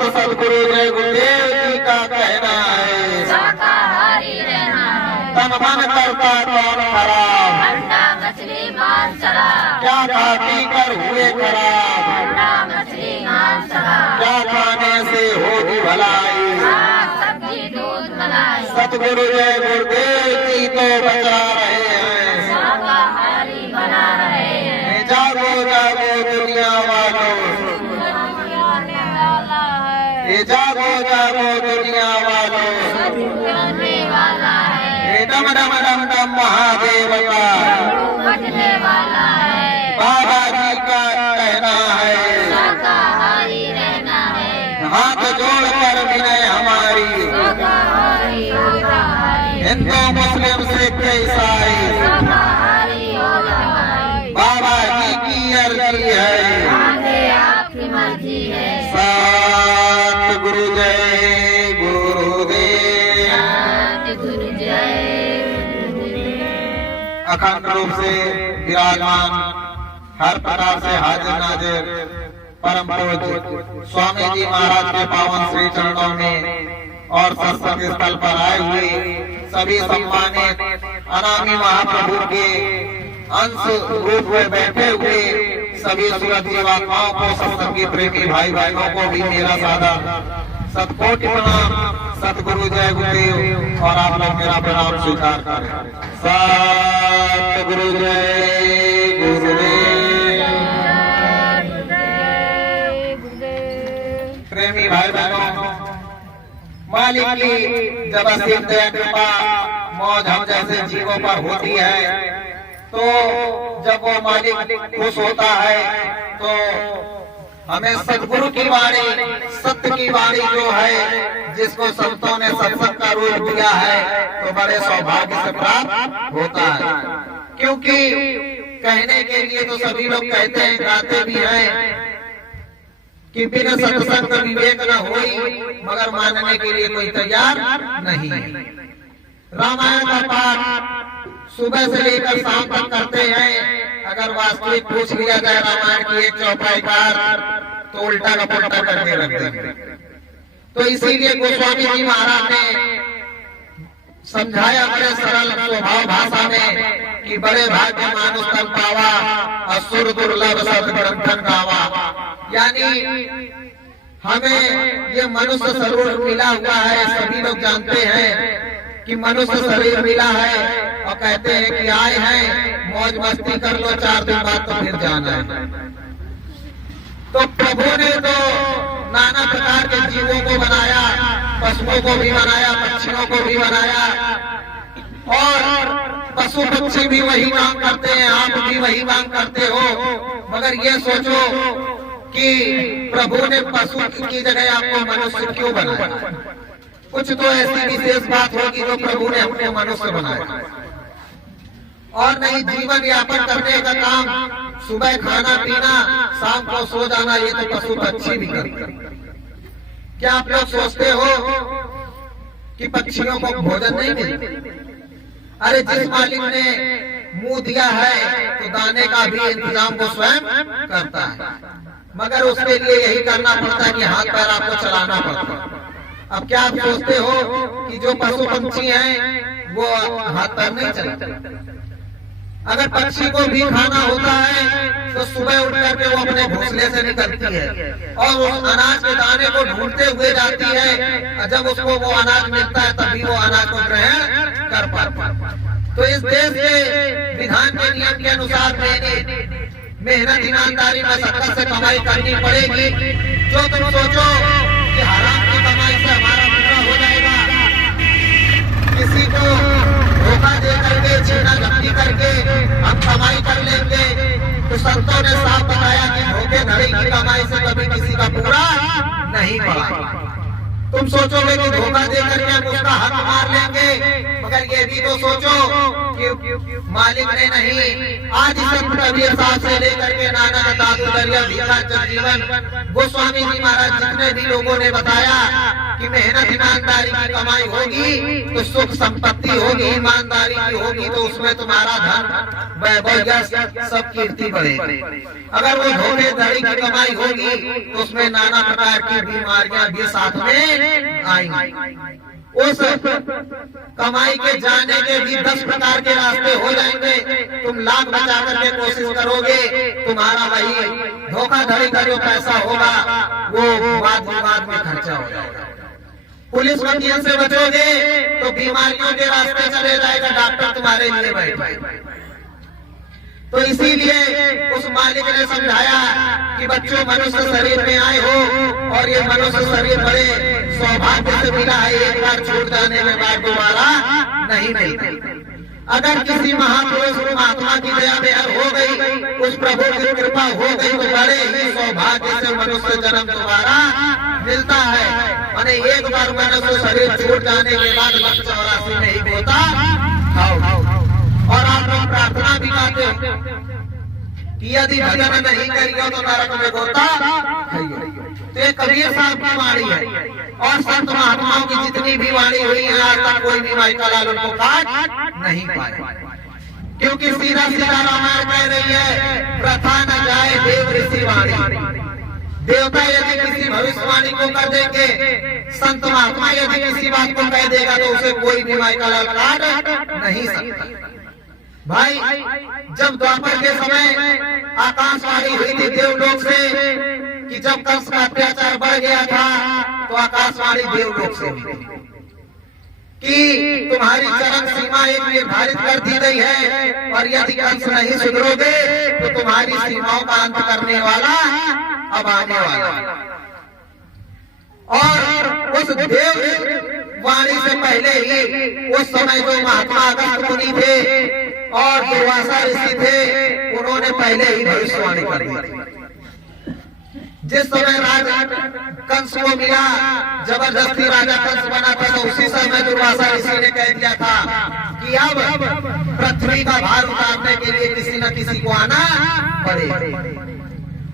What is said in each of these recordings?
संत सदगुरु जय गुरुदेव जी का कहना है, शाकाहारी रहना है। तन मन करता कौन खराब, अंडा मछली मांस शराब, क्या खा पी कर हुए खराब, अंडा मछली मांस शराब, क्या खाने से होगी भलाई। साग सब्जी दूध मलाई, सतगुरु जय गुरुदेव जी तो बचा रहे हैं, शाकाहारी बना रहे हैं। जागो जागो दुनिया वालों, ये जागो जागो दुनिया वालों, करने वाला है, ये डम डम डम डम महादेव का बचने वाला है। बाबा जी का कहना है, शाकाहारी रहना है। हाथ जोड़कर विनय हमारी, शाकाहारी होना है। हिंदू मुस्लिम सिख ईसाई, शाकाहारी होना है। बाबा जी की अर्जी है। आगे आपकी मर्जी है। सतगुरु जय गुरुदेव। सतगुरु जय गुरुदेव। अखंड रूप से विराजमान, हर प्रकार से हाजिर नाजिर परम पूज्य स्वामी जी महाराज के पावन श्री चरणों में और सत्संग स्थल पर आए हुए सभी सम्मानित अनामी महाप्रभु के अंश रूप में बैठे हुए सभी सूरत जीवात्माओं को, सत्संगी प्रेमी भाई बहनों को भी मेरा सादा सतकोटि प्रणाम। सतगुरु जय गुरुदेव और आप लोग मेरा प्रणाम स्वीकार करें। सतगुरु जय गुरुदेव। प्रेमी भाई बहनों, मालिक की जब असीम दया कृपा मौज हम जैसे जीवों पर होती है, तो जब वो मालिक खुश होता है तो हमें सदगुरु की वाणी, सत्य की वाणी जो है, जिसको संतों ने सत्संग का रूप दिया है, तो बड़े सौभाग्य से प्राप्त होता है। क्योंकि कहने के लिए तो सभी लोग कहते हैं, गाते भी हैं कि बिना सत्संग विवेक न होई, मगर मानने के लिए कोई तैयार नहीं। रामायण का पाठ सुबह से लेकर शाम तक करते हैं, अगर वास्तविक पूछ लिया जाए रामायण की एक चौपाई कार, तो उल्टा का पुल्टा करके रखते हैं। तो इसीलिए गोस्वामी जी महाराज ने समझाया बड़े सरल स्वभाव भाषा में कि बड़े भाग्य मानुष तन पावा, असुर दुर्लभ सद ग्रंथन गावा। यानी हमें ये मनुष्य शरीर मिला हुआ है, सभी लोग जानते हैं कि मनुष्य शरीर मिला है, और कहते हैं कि आए हैं मौज मस्ती कर लो, 4 दिन बाद तो फिर जाना है। तो प्रभु ने तो नाना प्रकार के जीवों को बनाया, पशुओं को भी बनाया, पक्षियों को भी बनाया, और पशु पक्षी भी वही काम करते हैं, आप भी वही काम करते हो। मगर ये सोचो कि प्रभु ने पशु की जगह आपको मनुष्य क्यों बनाया? कुछ तो ऐसी विशेष बात होगी जो प्रभु ने हमको मनुष्य बनाया। और नहीं, जीवन यापन करने का काम, सुबह खाना पीना, शाम को सो जाना, ये तो पशु पक्षी भी करते हैं। क्या आप लोग सोचते हो कि पक्षियों को भोजन नहीं मिलता? अरे जिस मालिक ने मुंह दिया है तो दाने का भी इंतजाम वो स्वयं करता है, मगर उसके लिए यही करना पड़ता है कि हाथ पैर आपको चलाना पड़ता है। अब क्या आप सोचते हो कि जो पशु पंछी हैं वो हाथ पैर नहीं चलाते? अगर पक्षी को भी खाना होता है तो सुबह उठ करके वो अपने घोंसले से निकलती है और उस अनाज के दाने को ढूंढते हुए जाती है, और जब उसको वो अनाज मिलता है तभी वो अनाज को ग्रहण कर पाता। तो इस देश के विधान के नियम के अनुसार मेहनत ईमानदारी में सख्त से कमाई करनी पड़ेगी। जो तुम सोचो कि हराम की कमाई से हमारा पूरा हो जाएगा, किसी को धोखा दे करके, छीना झपटी करके हम कमाई कर लेंगे, तो संतों ने साफ बताया कि धोखेधड़ी की कमाई से कभी किसी का पूरा नहीं पड़ा। तुम सोचोगे कि धोखा दे करके हम उसका हक मार लेंगे, मगर ये भी तो सोचो मालिक ने नहीं। आज संत कबीर साहब से लेकर के नाना दादू दरिया भीखा जगजीवन गोस्वामी जी महाराज जितने भी लोगों ने बताया कि मेहनत ईमानदारी की कमाई होगी तो सुख संपत्ति होगी, ईमानदारी की होगी तो उसमें तुम्हारा धन वैभव यश सब कीर्ति बढ़ेगी। अगर वो धोखेधड़ी की कमाई होगी तो उसमें नाना प्रकार की बीमारियां भी साथ में आएंगी। उस कमाई के जाने के भी 10 प्रकार के रास्ते हो जाएंगे। तुम लाख बचा करके कोशिश करोगे, तुम्हारा वही धोखाधड़ी का जो पैसा होगा वो वाद विवाद में खर्चा हो जाएगा। पुलिस वकील से बचोगे तो बीमारियों के रास्ते चले जाएगा, डॉक्टर तुम्हारे लिए बैठे। तो इसीलिए उस मालिक ने समझाया कि बच्चों मनुष्य शरीर में आए हो और ये मनुष्य शरीर बड़े सौभाग्य से मिला है, एक बार छूट जाने में बार दोबारा नहीं मिलती। अगर किसी महापुरुष महात्मा की दया मेहर हो गई, उस प्रभु की कृपा हो गई तो बड़े ही सौभाग्य से मनुष्य जन्म दोबारा मिलता है। माने एक बार मनुष्य शरीर छूट जाने के बाद 84 में ही होता खाओ। और आप लोग प्रार्थना भी करते हो कि यदि भजन नहीं करियो तो नरक में गोता खाइयो। तो ये कबीर साहब की वाणी है और संत महात्माओं की जितनी भी वाणी हुई है आज तक कोई भी माई का लाल उनको काट नहीं पाए, क्योंकि सीधा सीधा रामायण कह रही है प्रथा न जाए देव ऋषि वाणी। देवता यदि किसी भविष्यवाणी को कर देंगे, संत महात्मा यदि किसी बात को कह देगा तो उसे कोई भी माई का लाल काट नहीं सकता। भाई जब द्वापर के समय आकाशवाणी हुई थी देवलोक से कि जब कंस का अत्याचार बढ़ गया था तो आकाशवाणी देवलोक से हुई कि तुम्हारी चरम सीमा एक निर्धारित कर दी गई है और यदि कंस नहीं सुधरोगे तो तुम्हारी सीमाओं का अंत करने वाला अब आने वाला। और उस देव वाणी से पहले ही उस समय जो महात्मा अगस्त्य मुनि थे और दुर्वासा ऋषि थे, उन्होंने पहले ही भविष्यवाणी कर दी। जिस समय राजा कंस को मिला, जबरदस्ती राजा कंस बना था, तो उसी समय दुर्वासा ऋषि ने कह दिया था कि अब पृथ्वी का भार उतारने के लिए किसी न किसी को आना पड़े।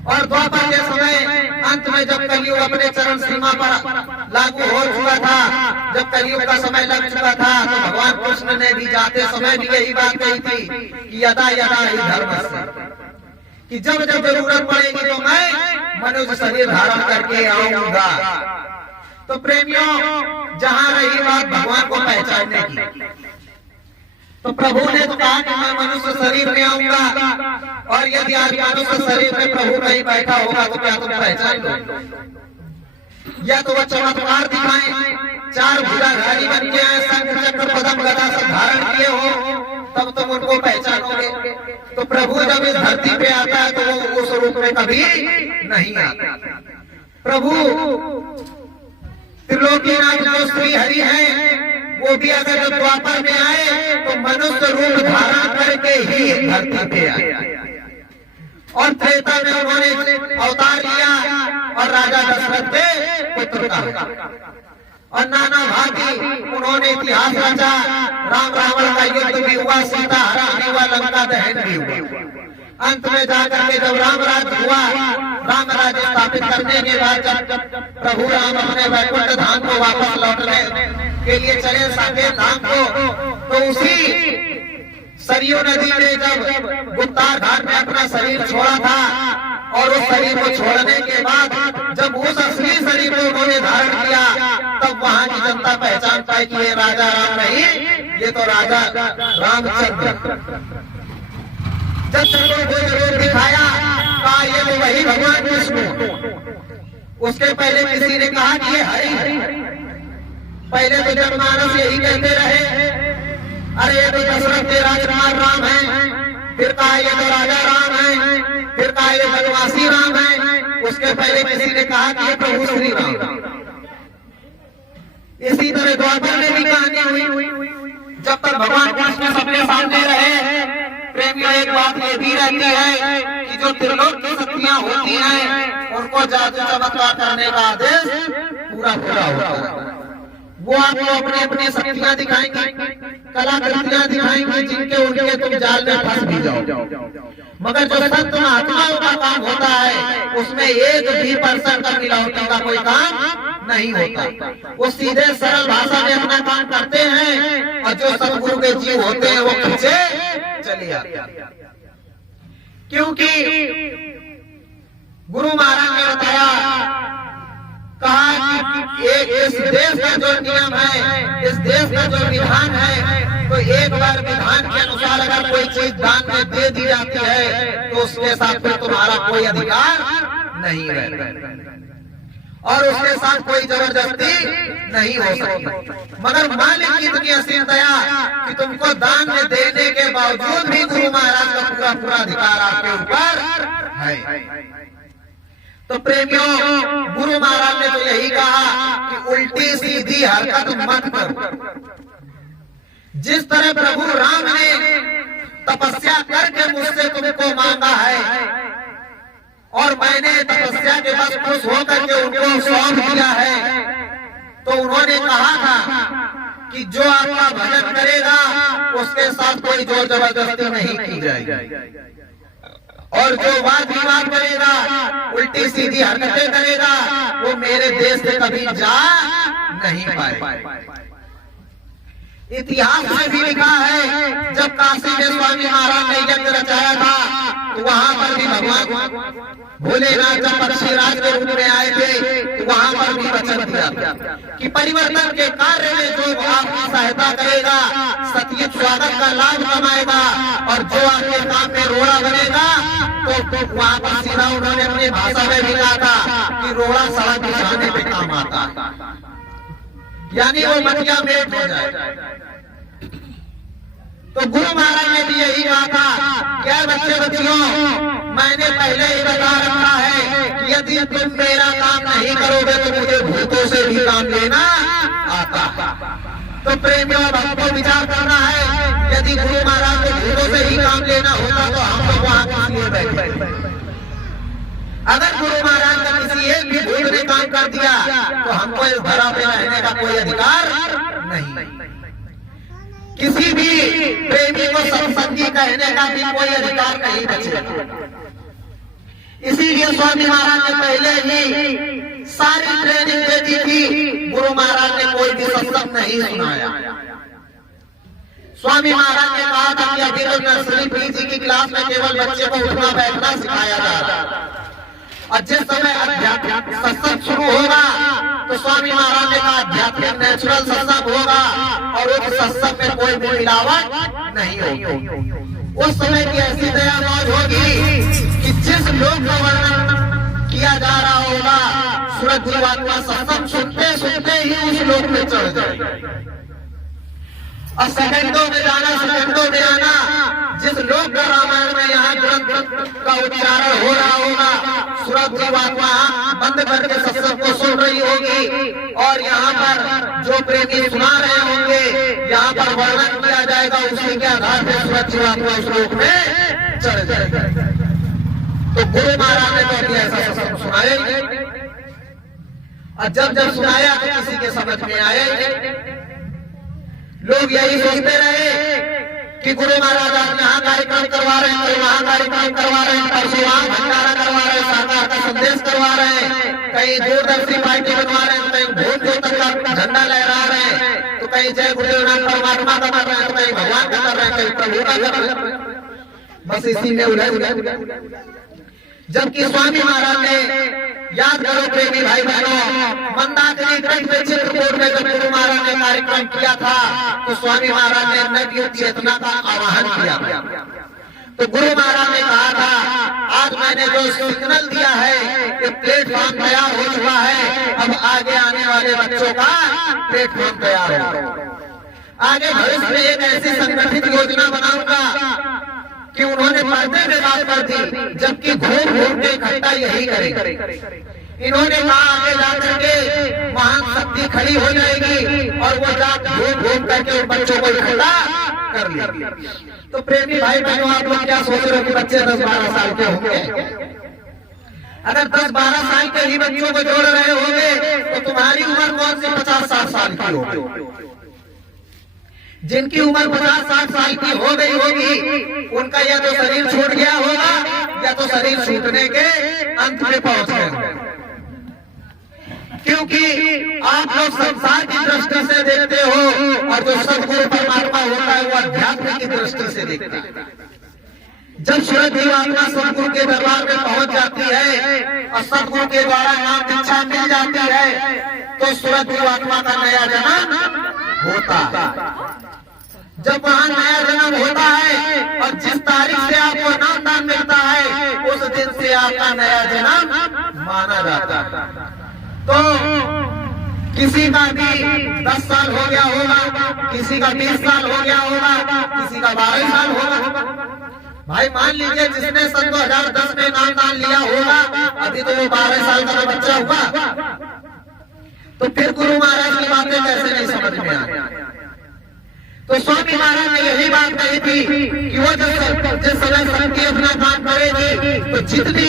और द्वापर के समय अंत में जब कलयुग अपने चरण सीमा पर लागू हो चुका था, जब कलयुग का समय लग चुका था, तो भगवान कृष्ण ने भी जाते समय भी यही बात कही थी कि यदा यदा ही धर्मस्य, कि जब जब जरूरत पड़ेगी तो मैं मनुष्य शरीर धारण करके आऊंगा। तो प्रेमियों, जहाँ रही बात भगवान को पहचानने की, तो प्रभु ने तो कहा कि मैं मनुष्य शरीर में आऊंगा, और यदि आज मनुष्य शरीर में प्रभु नहीं बैठा होगा तो क्या तुम पहचान लो? या तो वह चमत्कार दिखाएं, 4 भुजाधारी बन के आए, शंख चक्र पद्म गदा सब धारण किए हो, तब तुम उनको पहचानोगे। तो प्रभु जब इस धरती पे आता है तो वो उस रूप में कभी नहीं आता। प्रभु त्रिलोकीनाथ जो श्री हरि है, वो भी अगर जब द्वापर में आए तो मनुष्य रूप धारण करके ही धरती पे आए। और त्रेता में उन्होंने अवतार लिया और राजा दशरथ के पुत्र का, और नाना भांति उन्होंने इतिहास रचा। राम रावण का युद्ध भी हुआ, सीता हरण हुआ, लंका दहन भी हुआ। अंत में जाकर के जब राम राज्य हुआ, राम राज्य स्थापित करने के बाद जब प्रभु राम अपने वैकुंठ धाम को वापस लौटने के लिए चले साकेत धाम को, तो उसी सरयू नदी ने जब गुप्तार घाट में अपना शरीर छोड़ा था, और उस शरीर को छोड़ने के बाद जब उस असली शरीर को उन्होंने धारण किया, तब वहाँ की जनता पहचान पाई कि ये राजा राम नहीं, ये तो राजा रामचंद्र। जब चंद्रों को जरूर दिखाया, कहा ये तो वही भगवान विष्णु। उसके पहले किसी ने कहा कि ये हरि। पहले तो जनमानस यही कहते रहे, अरे ये तो दशरथ के राजकुमार राम है, फिर कहा ये तो राजा राम है, फिर कहा ये वनवासी राम है। उसके पहले किसी ने कहा कि ये प्रभु श्री राम। इसी तरह द्वापर में भी कहानी हुई। जब तक भगवान कृष्ण सबके सामने रहे, प्रेमियों एक बात ये भी रहती है कि जो त्रिलोक की शक्तियां होती हैं, उनको जादू चमत्कार करने का आदेश पूरा होता है। वो आपको अपनी अपनी शक्तियां दिखाएंगे, कलाकृतियां दिखाएंगे, जिनके उनके तुम जाल में फंस भी जाओ। मगर जो संत महात्माओं का काम होता है उसमें 1% का मिलावटी का कोई काम नहीं होता। वो सीधे सरल भाषा में अपना काम करते हैं और जो सतगुरु के जीव होते हैं वो पीछे चले आते हैं। क्योंकि गुरु महाराज ने बताया, कहा कि इस देश का जो नियम है, इस देश का जो विधान है, तो एक बार विधान के अनुसार अगर कोई चीज दान में दे दी जाती है तो उसके साथ फिर तुम्हारा कोई अधिकार नहीं रहता और उसके साथ कोई जबरदस्ती नहीं हो सकती। मगर मालिक की इतनी असीम दया कि तुमको दान में देने के बावजूद भी गुरु महाराज का पूरा पूरा अधिकार आपके ऊपर है। तो प्रेमियों, गुरु महाराज ने तो यही कहा कि उल्टी सीधी हरकत मत करो। जिस तरह प्रभु राम ने तपस्या करके मुझसे तुमको मांगा है और मैंने तपस्या के बस खुश होकर के उनको सौंप दिया है, तो उन्होंने कहा था कि जो आपका भजन करेगा उसके साथ कोई जोर जबरदस्ती नहीं की जाएगी और जो वाद विवाद करेगा, उल्टी सीधी हरकतें करेगा, वो मेरे देश से कभी जा नहीं पाए। इतिहास में भी लिखा है, जब काशी में स्वामी महाराज ने यज्ञ रचाया था तो वहां पर भी भगवान भोलेनाथ जब पक्षीराज के रूप में आए थे तो वहां पर भी वचन दिया कि परिवर्तन के कार्य में जो आपकी सहायता करेगा सतयुग स्वागत का लाभ कमाएगा और जो आपके काम में रोड़ा बनेगा तो वहां पर सीधा उन्होंने अपनी भाषा में भी कहा था कि रोड़ा सड़क बिछाने पे काम आता, यानी वो मटिया मेट हो जाए। तो गुरु महाराज ने भी यही कहा था, क्या बच्चे बच्चियों, मैंने पहले ही बता रखा है कि यदि तुम मेरा काम नहीं करोगे तो मुझे भूतों से भी काम लेना आता। तो प्रेमियों, हमको विचार करना है, यदि गुरु महाराज को भूतों से ही काम लेना होता तो हम लोग वहां किस लिए बैठे? अगर गुरु महाराज का किसी एक भी भूत ने काम कर दिया तो हमको इस धरा पे रहने का कोई अधिकार नहीं। किसी भी प्रेमी को सत्संगी कहने का भी कोई अधिकार नहीं बचेगा। इसीलिए स्वामी महाराज ने पहले ही सारी ट्रेनिंग दे दी थी, गुरु महाराज ने कोई भी सत्संग नहीं सुनाया। स्वामी महाराज ने कहा था कि अभी तो नर्सरी पीजी की क्लास में केवल बच्चे को उठना बैठना सिखाया जा रहा है और जिस समय अध्यात्म सत्संग शुरू होगा तो स्वामी महाराज ने कहा आध्यात्मिक नेचुरल सत्संग होगा और उस सत्संग में कोई भी मिलावट नहीं होगी। उस समय की ऐसी दया मौज होगी कि जिस लोक का वर्णन किया जा रहा होगा सूरज जीवात्मा सत्संग सुनते सुनते ही उस लोक में चढ़ जाए और सेकंडों में जाना, सेकंडों में आना। जिस लोक का रामायण में यहाँ ग्रंथ का उच्चारण हो रहा होगा, सूरज जीवात्मा बंद करके सत्संग को सुन रही होगी और यहाँ पर जो प्रेमी सुना रहे होंगे, यहाँ पर वर्णन किया जाएगा, उसी के आधार पर सूरज जीवात्मा उस लोक में चढ़ जाएगा। तो गुरु महाराज ने तो ऐसा सत्संग सुनाया और जब जब सुनाया तो किसी के समझ में आया। लोग यही सोचते रहे कि गुरु महाराज आज यहाँ कार्यक्रम करवा रहे हैं, कल वहाँ कार्यक्रम करवा रहे हैं, परसों वहाँ भंडारा करवा रहे हैं, सरकार का संदेश करवा रहे हैं, कहीं दूरदर्शी पार्टी बनवा रहे हैं, कहीं भूत ज्योत का झंडा लहरा रहे हैं, तो कहीं जय गुरुदेव परमात्मा का कर रहे हैं, तो कहीं भगवान का कर रहे हैं, कहीं प्रभु का कर रहे हैं। बस इसी में उलझ जबकि स्वामी महाराज ने, याद करो प्रेमी भाई बहनों, मंदाकिनी ग्रंथ में चित्रकूट में जब गुरु महाराज ने कार्यक्रम किया था तो स्वामी महाराज ने नव चेतना का आवाहन किया। तो गुरु महाराज ने कहा था, आज मैंने जो सिग्नल दिया है कि प्लेटफॉर्म तैयार हो चुका है, अब आगे आने वाले बच्चों का प्लेटफॉर्म तैयार हो। आगे भविष्य में एक ऐसी संगठित योजना बनाऊंगा कि उन्होंने पर्दे में बात कर दी, जबकि घूम घूम के इकट्ठा यही करें। इन्होंने कहा आगे जाकर के महान शक्ति खड़ी हो जाएगी और वो जात घूम घूम करके उन बच्चों को इकट्ठा कर लिया। तो प्रेमी भाई बहनों, आप लोग क्या सोच रहे हो कि बच्चे 10-12 साल के होंगे? अगर 10-12 साल के ही बच्चों को जोड़ रहे होंगे तो तुम्हारी उम्र कौन सी 50-60 साल की होगी। जिनकी उम्र 50-60 साल की हो गई होगी उनका या तो शरीर छूट गया होगा या तो शरीर छूटने के अंत में पहुंच गए। क्योंकि आप लोग संसार की दृष्टि से देखते हो और जो सदगुरु परमात्मा होता है वो अध्यात्म की दृष्टि से देखता है। जब सूरज जीवात्मा सदगुरु के दरबार में पहुंच जाती है और सदगुरु के द्वारा नाम दीक्षा मिल जाती है तो सूरज जीवात्मा का नया जन्म होता है। जब वहाँ नया जन्म होता है और जिस तारीख से आपको नाम दान मिलता है उस दिन से आपका नया जन्म माना जाता है। तो किसी का भी 10 साल हो गया होगा, किसी का 20 साल हो गया होगा, किसी का 12 साल होगा। भाई मान लीजिए जिसने सन 2010 में नाम दान लिया होगा अभी तो वो 12 साल का बच्चा हुआ, तो फिर गुरु महाराज की बातें कैसे नहीं समझ में आई। तो स्वामी महाराज ने यही बात कही थी कि वो जिस समय शक्ति अपना काम करेगी तो जितनी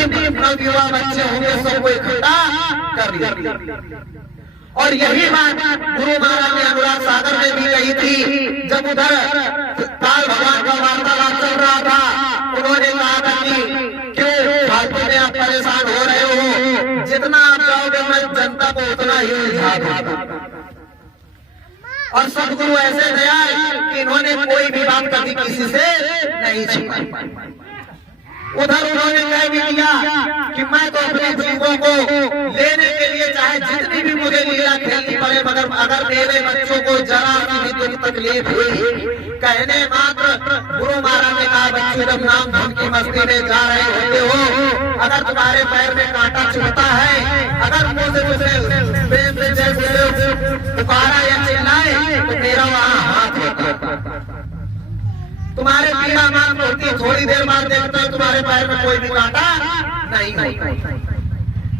युवा बच्चे होंगे सबको इकट्ठा कर लिया। और यही बात गुरु महाराज ने अनुराग सागर में भी कही थी जब उधर काल भगवान का वार्तालाप चल रहा था। उन्होंने कहा था कि क्यों फालतू में आप परेशान हो रहे हो, जितना आप जाओगे मैं जनता को उतना ही उलझा दूंगा। और सदगुरु ऐसे दयाल कि इन्होंने कोई भी बात कभी किसी से नहीं छिपाई। उधर उन्होंने कह भी किया कि मैं तो अपने जीवों को लेने के लिए चाहे जितनी भी मुझे लीला खेलनी पड़े, मगर अगर मेरे बच्चों को जरा सी भी दुख तकलीफ हुई कहने मात्र गुरु महाराज ने कहा बच्चों जब नाम धन की मस्ती में जा रहे होते हो, अगर तुम्हारे पैर में कांटा चुभता है, अगर मुझे प्रेम से जैसे पुकारा या चिल्लाए तो मेरा वहाँ हाथ होता। तुम्हारे पीड़ा मान होती है, थोड़ी देर बाद देखते हो तुम्हारे पैर में कोई भी कांटा नहीं होता।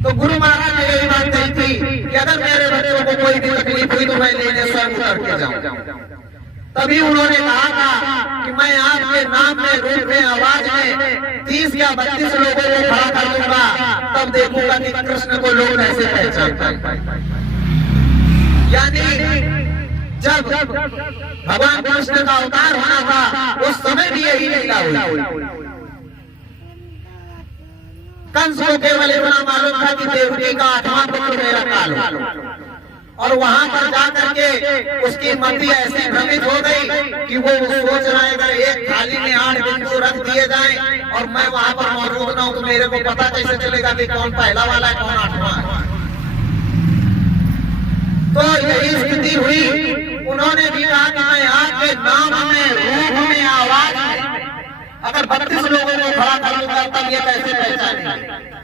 तो गुरु महाराज ने यही बात कही थी कि अगर मेरे बच्चों को कोई भी तकलीफ हुई तो मैं लेने स्वयं उतर के जाऊं। तभी उन्होंने कहा था कि मैं आपके नाम में, रूप में, आवाज में 30 या 32 लोगों को खड़ा कर दूंगा, तब देखूंगा कि कृष्ण को लोग ऐसे पहचान पाए। यानी जब भगवान कृष्ण का अवतार होना था उस समय भी यही लीला हुई। कंस को केवल इतना मालूम था कि देवकी का 8वां पुत्र मेरा काल हो, और वहां पर जाकर के उसकी मति ऐसी भ्रमित हो गई कि वो सोच रहा है अगर एक थाली में 8 बिंदु रख दिए जाएं और मैं वहां पर मौजूद ना हूं तो मेरे को पता कैसे चलेगा कि कौन पहला वाला है कौन 8वां है। तो यही स्थिति हुई। उन्होंने भी कहा कि मैं आपके नाम में, रूप में, आवाज में अगर 32 लोगों को खड़ा कर दूंगा तब ये कैसे पहचानेंगे।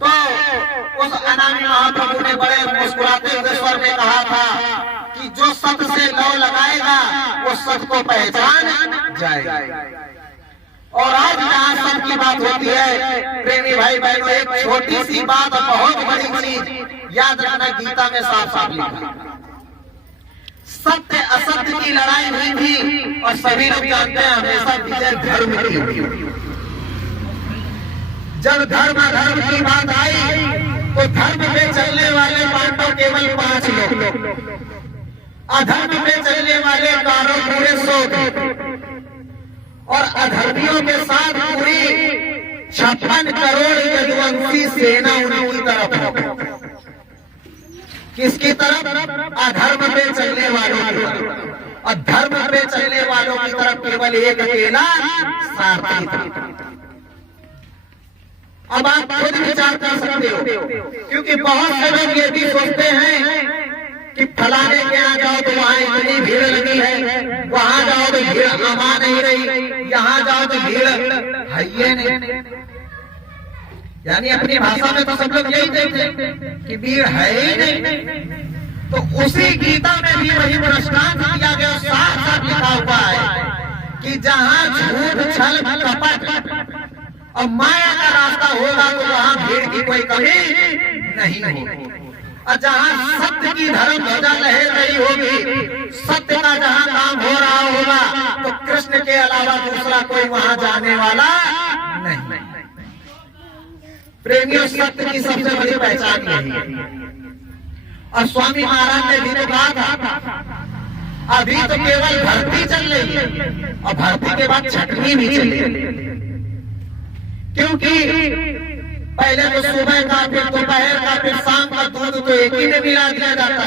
तो उस अनामी महाप्रभु ने बड़े मुस्कुराते हुए स्वर में कहा था कि जो सत से लौ लगाएगा वो सत को पहचान जाएगा। और आज जहाँ सत की बात होती है प्रेमी भाई बहनों, एक छोटी सी बात और बहुत बड़ी चीज याद रखना, गीता में साफ साफ लिखा सत्य असत्य की लड़ाई हुई थी और सभी लोग जानते हैं हमेशा विजय धर्म की हुई। जब धर्म अधर्म की बात आई तो धर्म पे चलने वाले पांडव केवल 5 लोग, अधर्म पे चलने वाले कारों पूरे 100 थे, और अधर्मियों के साथ पूरी 56 करोड़ यदुवंशी सेना उनकी तरफ। किसकी तरफ? अधर्म पे चलने वालों की तरफ। और धर्म पे चलने वालों की तरफ केवल एक अकेला सारथी था। अब आप खुद विचार कर सकते हो, क्योंकि बहुत से लोग ये भी सोचते हैं कि फलाने के यहाँ जाओ तो वहाँ इतनी भीड़ लगी है, वहाँ जाओ तो भीड़ आमा नहीं रही, यहाँ जाओ तो भीड़ है ये नहीं। यानी अपनी भाषा में तो सब लोग यही कहते हैं कि भीड़ है ही नहीं। तो उसी गीता में भी वही दृष्टांत दिया गया, साफ साफ लिखा हुआ है कि जहाँ झूठ छल कपट और माया का रास्ता होगा तो वहाँ भीड़ की कोई कमी नहीं होगी। और जहाँ सत्य की धर्म ध्वजा लहर रही होगी, सत्य का जहाँ काम हो रहा होगा, तो कृष्ण के अलावा दूसरा कोई वहाँ जाने वाला नहीं। प्रेमियों, सत्य की सबसे बड़ी पहचान यही है। और स्वामी महाराज ने भी तो कहा था, अभी तो केवल भर्ती चल रही है और भर्ती के बाद छटनी भी चलेगी। क्योंकि पहले तो सुबह का, फिर दोपहर का, फिर शाम का दूध तो एक ही में मिला दिया जाता,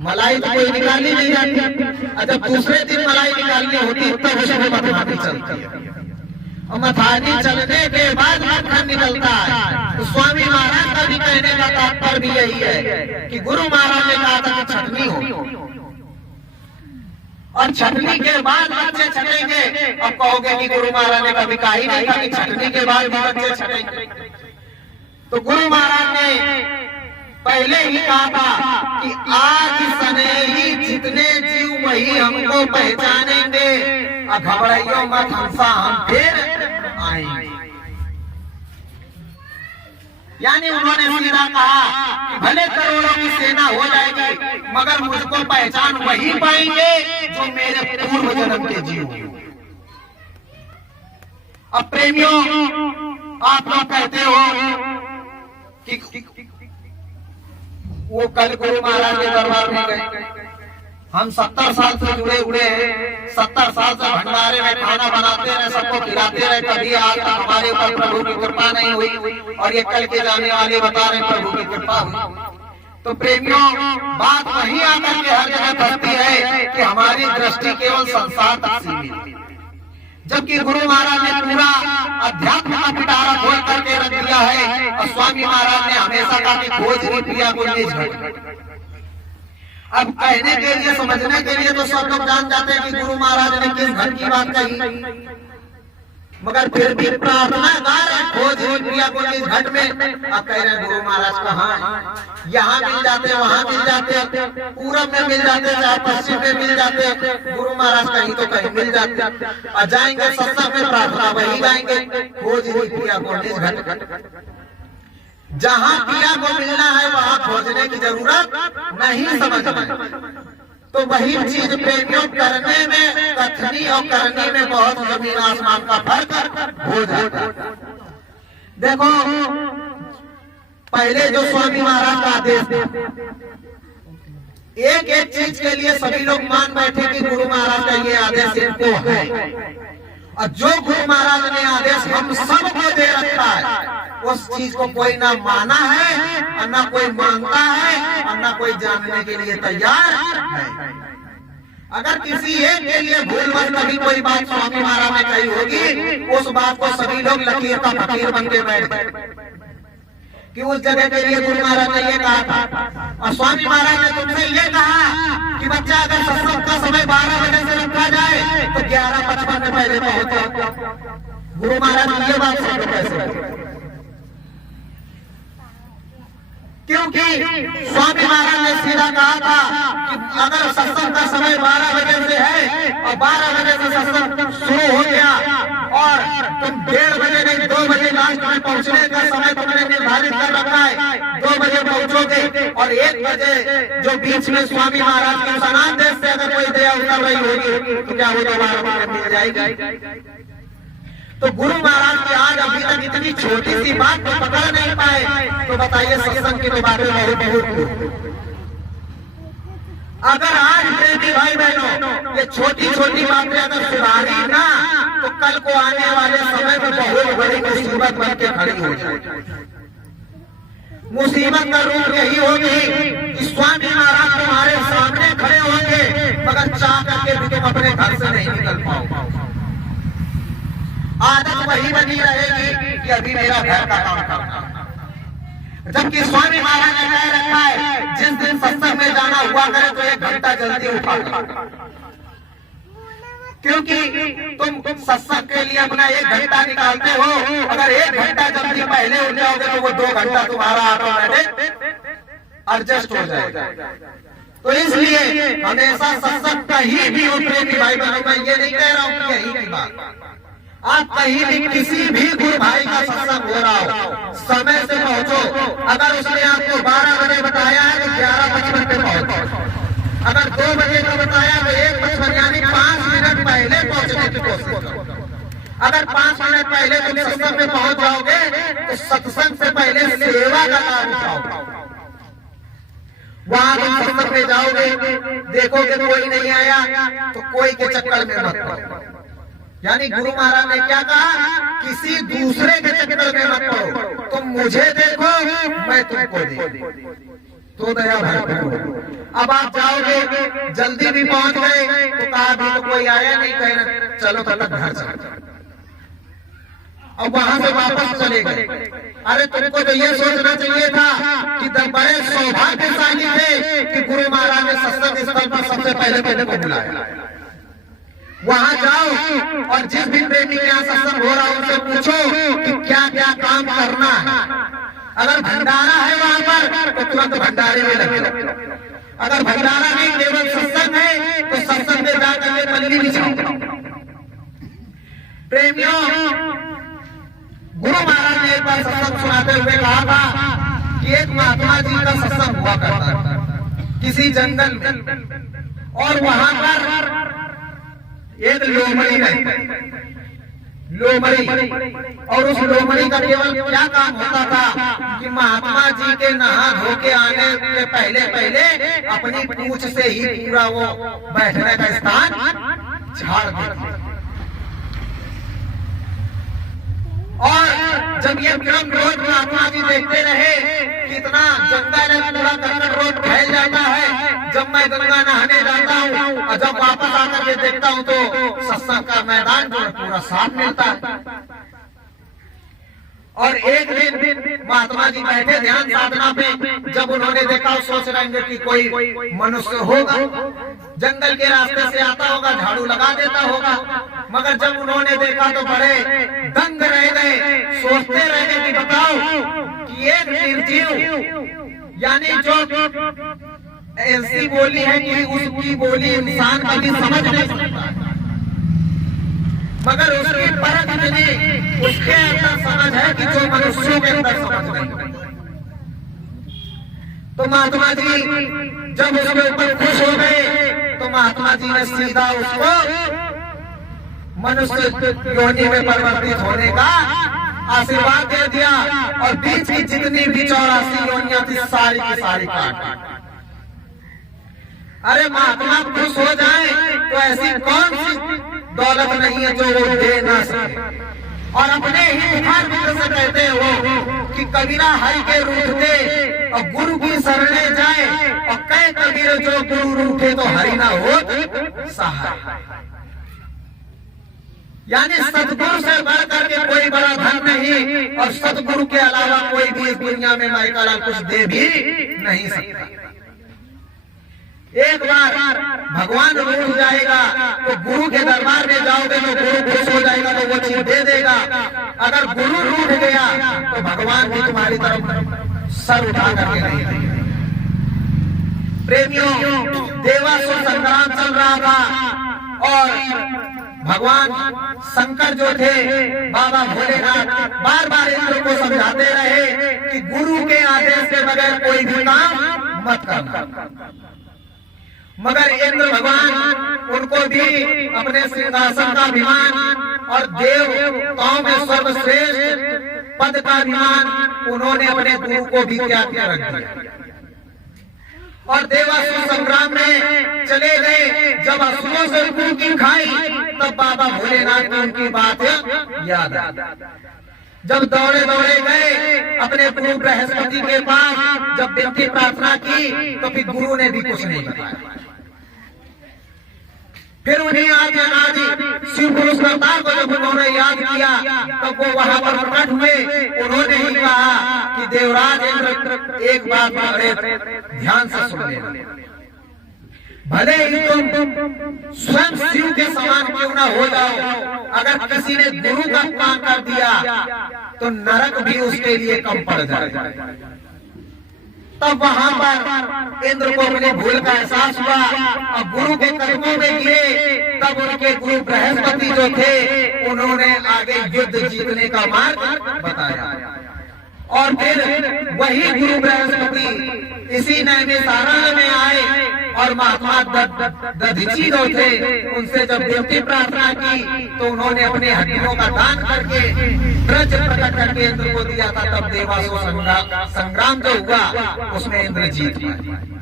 मलाई तो कोई निकाली नहीं जाती। और जब दूसरे दिन मलाई निकालनी होती तब उसमें मथानी चलती है, और मथानी चलने के बाद मक्खन निकलता है। तो स्वामी महाराज का भी कहने का तात्पर्य भी यही है कि गुरु महाराज ने कहा था कि छटनी हो, और छटनी के बाद बच्चे छटेंगे। अब कहोगे कि गुरु महाराज ने कभी कहा ही नहीं था कि छटनी के बाद भी बच्चे छटेंगे। तो गुरु महाराज ने पहले ही कहा था कि आज सने ही जितने जीव वही हमको पहचानेंगे, और घबराइयो मत हंसा, हम फिर आएंगे। यानी उन्होंने सीधा कहा कि भले करोड़ों की सेना हो जाएगी, मगर मुझको पहचान वही पाएंगे जो मेरे पूर्व जन्म के जीव। अब प्रेमियों, आप लोग कहते हो कि वो कल गुरु महाराज के दरबार में गए। हम 70 साल से जुड़े हुए हैं, 70 साल से भंडारे में खाना बनाते रहे, सबको खिलाते रहे, कभी आज तक हमारे ऊपर प्रभु की कृपा नहीं हुई। और ये कल के जाने वाले बता रहे प्रभु की कृपा हुई। तो प्रेमियों, बात वही आकर के हर जगह फंसती है कि हमारी दृष्टि केवल संसार तक सीमित है, जबकि गुरु महाराज ने पूरा अध्यात्म का पिटारा खोल करके रख दिया है। और स्वामी महाराज ने हमेशा कहा कि खोज नहीं प्रिया को निज घट। अब कहने के लिए, समझने के लिए तो सब लोग जान जाते हैं कि गुरु महाराज ने किस घट की बात कही, मगर फिर भी प्रार्थना गा रहे खोज प्रिया को निज घट में। अब कह रहे गुरु महाराज कहाँ, यहाँ मिल जाते, वहाँ मिल जाते, पूरब में मिल जाते, चाहे पश्चिम में मिल जाते, गुरु महाराज कहीं तो कहीं मिल जाते। और जाएंगे सत्संग में प्रार्थना वही गाएंगे, खोज प्रिया को निज घट। जहाँ प्रिया को मिलना है वहाँ खोजने की जरूरत नहीं, समझ में। तो वही चीज प्रेमियों करने में, कथनी और करने में बहुत जमीन आसमान का फर्क हो जाता है। देखो, पहले जो स्वामी महाराज का आदेश, एक एक चीज के लिए सभी लोग मान बैठे कि गुरु महाराज का ये आदेश इनको है, और जो गुरु महाराज ने आदेश हम सबको दे रखा है, उस चीज को कोई ना माना है और ना कोई मानता है और ना कोई जानने के लिए तैयार है। अगर किसी एक के लिए भूलवश कभी कोई बात स्वामी महाराज ने कही होगी, उस बात को सभी लोग लकीर का फकीर बन के बैठ गए कि उस जगह के लिए गुरु महाराज ने ये कहा था। और स्वामी महाराज ने तुमसे ये कहा कि बच्चा, अगर सत्संग का समय 12 बजे से रखा जाए तो 11:55 में पहले पहुंचो। गुरु महाराज ने ये बात सुन कैसे, क्योंकि स्वामी महाराज ने सीधा कहा था कि अगर सत्संग का समय 12 बजे से है और 12 बजे से सत्संग शुरू हो गया और तुम 1:30 बजे नहीं 2 बजे लास्ट में पहुंचने का समय तुमने निर्धारित कर रखा है, 2 बजे पहुंचोगे और 1 बजे जो बीच में स्वामी महाराज के सनातन देश से अगर कोई दया उतर रही होगी तो क्या वो 12 बजे मिल जाएगी। तो गुरु महाराज की आज अभी तक इतनी छोटी सी बात को पकड़ नहीं पाए, तो बताइए सत्संग की तो बातें बहुत। अगर आज प्रेमी भाई बहनों ये छोटी छोटी बातें अगर सुधारी ना, तो कल को आने वाले समय में बहुत बड़ी मुसीबत बन के खड़ी हो जाएगी। मुसीबत का रूप यही होगी कि स्वामी महाराज तुम्हारे सामने खड़े होंगे, मगर चाह करके भी तुम अपने घर से नहीं निकल पाओगे। आदत वही बनी रहेगी कि अभी मेरा घर का काम करना, जबकि स्वामी महाराज ने कह रखा है जिस दिन सत्संग में जाना हुआ करे तो 1 घंटा जल्दी उठा, क्योंकि तुम सत्संग के लिए अपना 1 घंटा निकालते हो, अगर 1 घंटा जल्दी पहले उठ जाओगे तो वो 2 घंटा तुम्हारा ऑटोमेटिक एडजस्ट हो जाएगा। तो इसलिए हमेशा सत्संग कहीं भी हो प्रेमी भाई बहनों, मैं ये नहीं कह रहा हूँ कि यही की बात, आप कहीं भी किसी भी गुरु भाई का सत्संग हो रहा हो, समय से पहुंचो। अगर उसने आपको 12 बजे बताया है तो 11:55 पे पहुंचो। अगर 2 बजे का बताया तो 1:55 यानी 5 मिनट पहले पहुंचने की कोशिश करो। अगर 5 मिनट पहले तुम सत्संग में पहुंच जाओगे तो सत्संग से पहले सेवा का लाभ उठाओगे। वहां तुम सत्संग में जाओगे, देखोगे कोई नहीं आया तो कोई के चक्कर में मत पड़ो। यानी गुरु महाराज ने क्या कहा, किसी दूसरे के चक्कर में मत पड़ो, तुम मुझे देखो मैं तुमको देखो, तो दया भरपूर। अब आप जाओगे, जल्दी भी पहुंच गए तो कहा अभी तो कोई आया नहीं, कह चलो तब तक घर चलो। अब वहां से वापस चले गए। अरे तुमको तो ये सोचना चाहिए था कि बड़े सौभाग्यशाली थे कि गुरु महाराज ने सत्संग स्थल पर सबसे पहले को बुलाया। वहां जाओ और जिस भी प्रेमी के यहाँ सत्संग हो रहा उनसे पूछो कि क्या क्या काम करना है। अगर भंडारा है वहां पर तो तुरंत भंडारे में लगे। अगर भंडारा नहीं केवल सत्संग है तो सत्संग में जाकर के पल्ली बिछाओ। प्रेमियों, गुरु महाराज ने एक बार सत्संग सुनाते हुए कहा था कि एक महात्मा जी का सत्संग हुआ करता था किसी जंगल में, और वहां पर एक लोमड़ी रहती, लोमड़ी, और उस लोमड़ी का केवल क्या काम होता था कि महात्मा जी के नहा धो के आने के पहले अपनी पूंछ से ही पूरा वो बैठने का स्थान झाड़ देती। और जब ये क्रम रोज महात्मा जी देखते रहे कितना जंगल है, पूरा करकट रोड फैल जाता है। जब मैं गंगा नहाने जाता हूँ और जब वापस आकर के देखता हूँ तो सत्संग का मैदान जो है पूरा साफ मिलता है। और एक दिन महात्मा जी बैठे ध्यान साधना पे, जब उन्होंने देखा सोच रहे कि कोई मनुष्य होगा, जंगल के रास्ते से आता होगा, झाड़ू लगा देता होगा, मगर जब उन्होंने देखा तो बड़े दंग रह गए, सोचते रह गए कि बताओ कि एक निर्जीव, यानी जो ऐसी बोली है कि उसकी बोली इंसान कभी समझ नहीं सकता, मगर उसकी परख नहीं, उसके अंदर समझ है कि जो मनुष्यों के अंदर समझ नहीं। तो महात्मा जी जब उसके ऊपर खुश हो गए तो महात्मा जी ने सीधा उसको मनुष्य योनि में परिवर्तित होने का आशीर्वाद दे दिया, और बीच की जितनी भी 84 योनियां थी सारी की सारी काट। अरे महात्मा खुश हो जाए तो ऐसी कौन सी दौलत नहीं है जो वो दे ना सके। और अपने ही मुखार मित्र से कहते हैं वो कि कबीरा हरि के रूठते और गुरु की शरणे जाए, और कई कबीर जो गुरु रूठे तो हरि ना हो सहाय। यानी सतगुरु से बढ़ करके कोई बड़ा धन नहीं, और सतगुरु के अलावा कोई भी इस दुनिया में माइकाला कुछ दे भी नहीं सकता। एक बार भगवान रूठ जाएगा तो गुरु के दरबार में जाओगे तो गुरु खुश हो जाएगा तो वो चीज दे देगा। अगर गुरु रूठ गया तो भगवान भी तुम्हारी तरफ सर उठा करके नहीं देंगे। प्रेमियों, देवासुर संग्राम चल रहा था और भगवान शंकर जो थे, बाबा भोलेनाथ बार बार इंद्र को समझाते रहे कि गुरु के आदेश के बगैर कोई भी काम मत करना, मगर इंद्र भगवान उनको भी अपने सिंहासन का अभिमान और देवताओं में सर्वश्रेष्ठ पद का अभिमान उन्होंने अपने गुरु को भी त्याग कर रख दिया, और देवासुर संग्राम में चले गए। जब असुरों से गुरु की खाई तब बाबा भोलेनाथ ने उनकी बात याद आई। जब दौड़े दौड़े गए अपने गुरु बृहस्पति के पास, जब विनती प्रार्थना की तो फिर गुरु ने भी कुछ नहीं बताया। फिर उन्हें आदि अनादि शिव पुरुष अवतार को जब उन्होंने याद किया तब वो वहां पर प्रकट हुए। उन्होंने ही कहा कि देवराज इंद्र, एक बात बड़े ध्यान से सुन लेना, भले ही तुम स्वयं शिव के समान क्यों न हो जाओ, अगर किसी ने गुरु का काम कर दिया तो नरक भी उसके लिए कम पड़ जाएगा। तब वहां पर इंद्र को अपने भूल का एहसास हुआ और गुरु के कदमों में गिरे। तब उनके गुरु बृहस्पति जो थे उन्होंने आगे युद्ध जीतने का मार्ग बताया, और फिर वही गुरु बृहस्पति इसी नैमिषारण्य में आए और महात्मा दधीची जो थे उनसे जब देवती प्रार्थना की तो उन्होंने अपने हड्डियों का दान करके ब्रज प्रकट करके इंद्र को दिया था। तब देवासुर संग्राम जो हुआ उसमें इंद्र जीत पाए।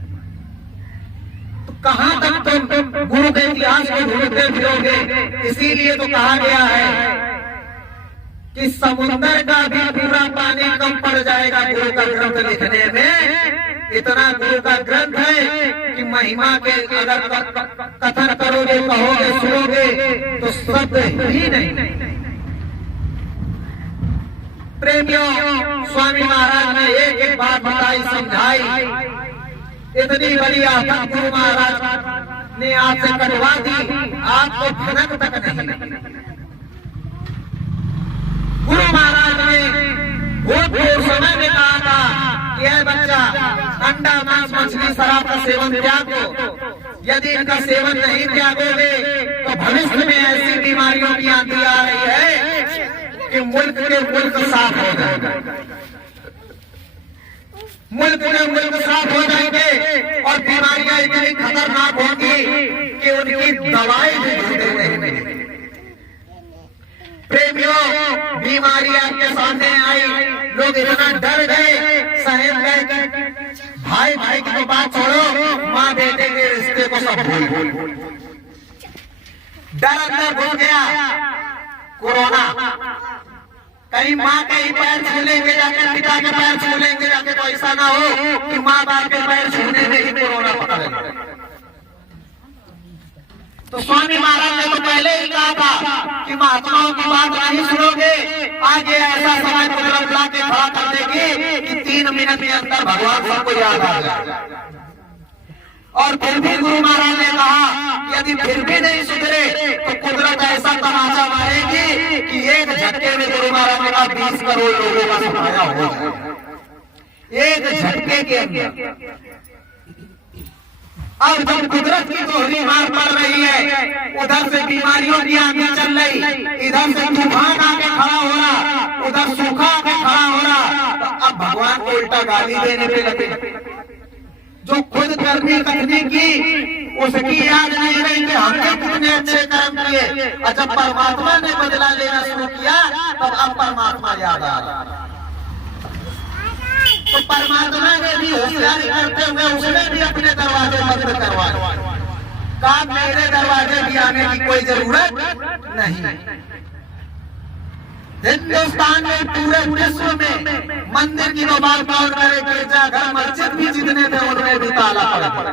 तो कहां तक तुम गुरु के इतिहास को ढूंढते फिरोगे? इसीलिए तो कहा गया है कि समुद्र का भी पूरा पानी कम पड़ जाएगा गुरु का ग्रंथ लिखने में। इतना गुरु का ग्रंथ है कि महिमा के अगर कथन करोगे, कहोगे, सुनोगे तो शब्द ही नहीं। प्रेमियों, स्वामी महाराज ने एक एक बात बताई, समझाई। इतनी बड़ी आफत गुरु महाराज ने आपसे कटवा दी, आपको भनक तक नहीं। गुरु महाराज ने भूतपूर्व समय में कहा था कि ऐ बच्चा, अंडा, मांस, मछली, शराब का सेवन त्यागो। यदि इनका सेवन नहीं त्यागोगे तो भविष्य में ऐसी बीमारियों की आंधी आ रही है कि मुल्क के मुल्क साफ हो जाएगा। मुल्क के मुल्क साफ हो जाएंगे और बीमारियां इतनी खतरनाक होंगी कि उनकी दवाई भी ढूंढे नहीं मिलेगी। प्रेमियों, बीमारी आपके सामने आई, लोग इतना डर गए, सहम गए कि भाई भाई की तो बात छोड़ो, माँ बेटे के रिश्ते को सब भूल। डर अंदर घुस गया। कोरोना, कहीं माँ के ही पैर छू लेंगे जाके, पिता के पैर छू लेंगे जाके, तो ऐसा ना हो कि माँ बाप के पैर छूने में ही कोरोना पकड़ लेंगे। तो स्वामी महाराज ने तो पहले ही कहा था कि महात्माओं की बात नहीं सुनोगे, आगे ऐसा समय कुदरत ला के खड़ा कर देगी कि 3 मिनट के अंदर भगवान सबको याद आ जाएगा। और फिर भी गुरु महाराज ने कहा यदि फिर भी नहीं सुधरे तो कुदरत ऐसा तमाचा मारेगी कि एक झटके में, गुरु महाराज ने कहा, 20 करोड़ लोगों का सफाया हो जाएगा एक झटके के अंदर। अब जब कुदरत की दोहरी मार पड़ रही है, उधर से बीमारियों की आंधी चल रही, इधर से तूफान आके खड़ा हो रहा, उधर सूखा आके खड़ा हो रहा, तो अब भगवान को उल्टा गाली देने पे लगे। जो खुद करनी करनी की उसकी याद नहीं रही कि हमने कितने अच्छे कर्म किए, और जब परमात्मा ने बदला लेना शुरू किया तब अब परमात्मा याद आ रहा। तो परमात्मा ने भी होशियारी करते हुए उसने भी अपने दरवाजे बंद करवाए। कहा मेरे दरवाजे भी आने की कोई जरूरत नहीं। हिंदुस्तान में, पूरे विश्व में मंदिर की बात कौन करे, गिरजाघर, मस्जिद भी जितने थे उनमें भी ताला पड़ा।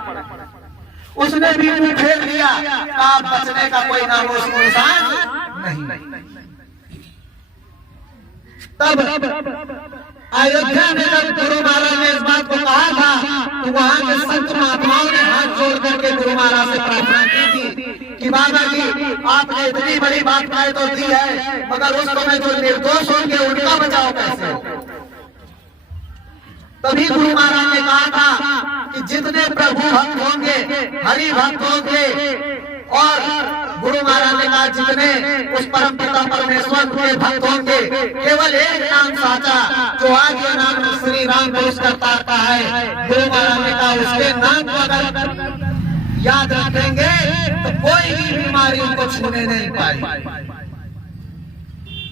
उसने भी मुंह फेर लिया। आप बचने का कोई नामो निशान नहीं। तब अयोध्या में जब गुरु महाराज ने इस बात को कहा था तो वहां के संत महात्माओं ने हाथ जोड़ करके गुरु महाराज से प्रार्थना की थी कि बाबा जी, आपने इतनी बड़ी बात कह तो दी है, मगर उस समय जो निर्दोष होंगे उनका बचाव कैसे हो? तभी गुरु महाराज ने कहा था कि जितने प्रभु भक्त होंगे, हरि भक्त होंगे, और गुरु महाराज ने कहा जितने उस परम पिता परमेश्वर के भक्त होंगे, केवल एक नाम साचा, जो आज ये नाम श्री राम पुरस्कार का है। गुरु महाराज ने कहा उसके नाम को अगर याद रखेंगे तो कोई भी बीमारी उनको छूने नहीं पाई।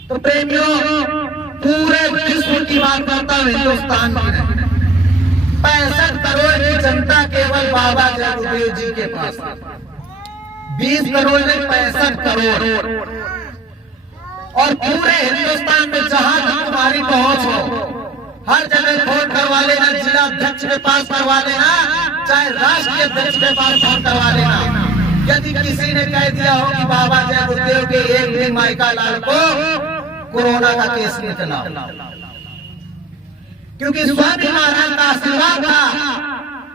तो प्रेमियों, पूरे विश्व की बात करता हूं, हिंदुस्तान की नहीं। 65 करोड़ की जनता केवल बाबा जगदेव जी के पास, 20 करोड़ नहीं, 65 करोड़। और पूरे हिंदुस्तान में जहां तक तुम्हारी पहुंच हो, हर जगह फोन करवा लेना, जिला अध्यक्ष के पास करवा लेना, चाहे राष्ट्रीय अध्यक्ष के पास फोन करवा लेना। यदि किसी ने कह दिया हो कि बाबा जय गुरुदेव के एक भी माइका लाल को कोरोना का केस निकला, क्योंकि स्वामी महाराज का आशीर्वाद था।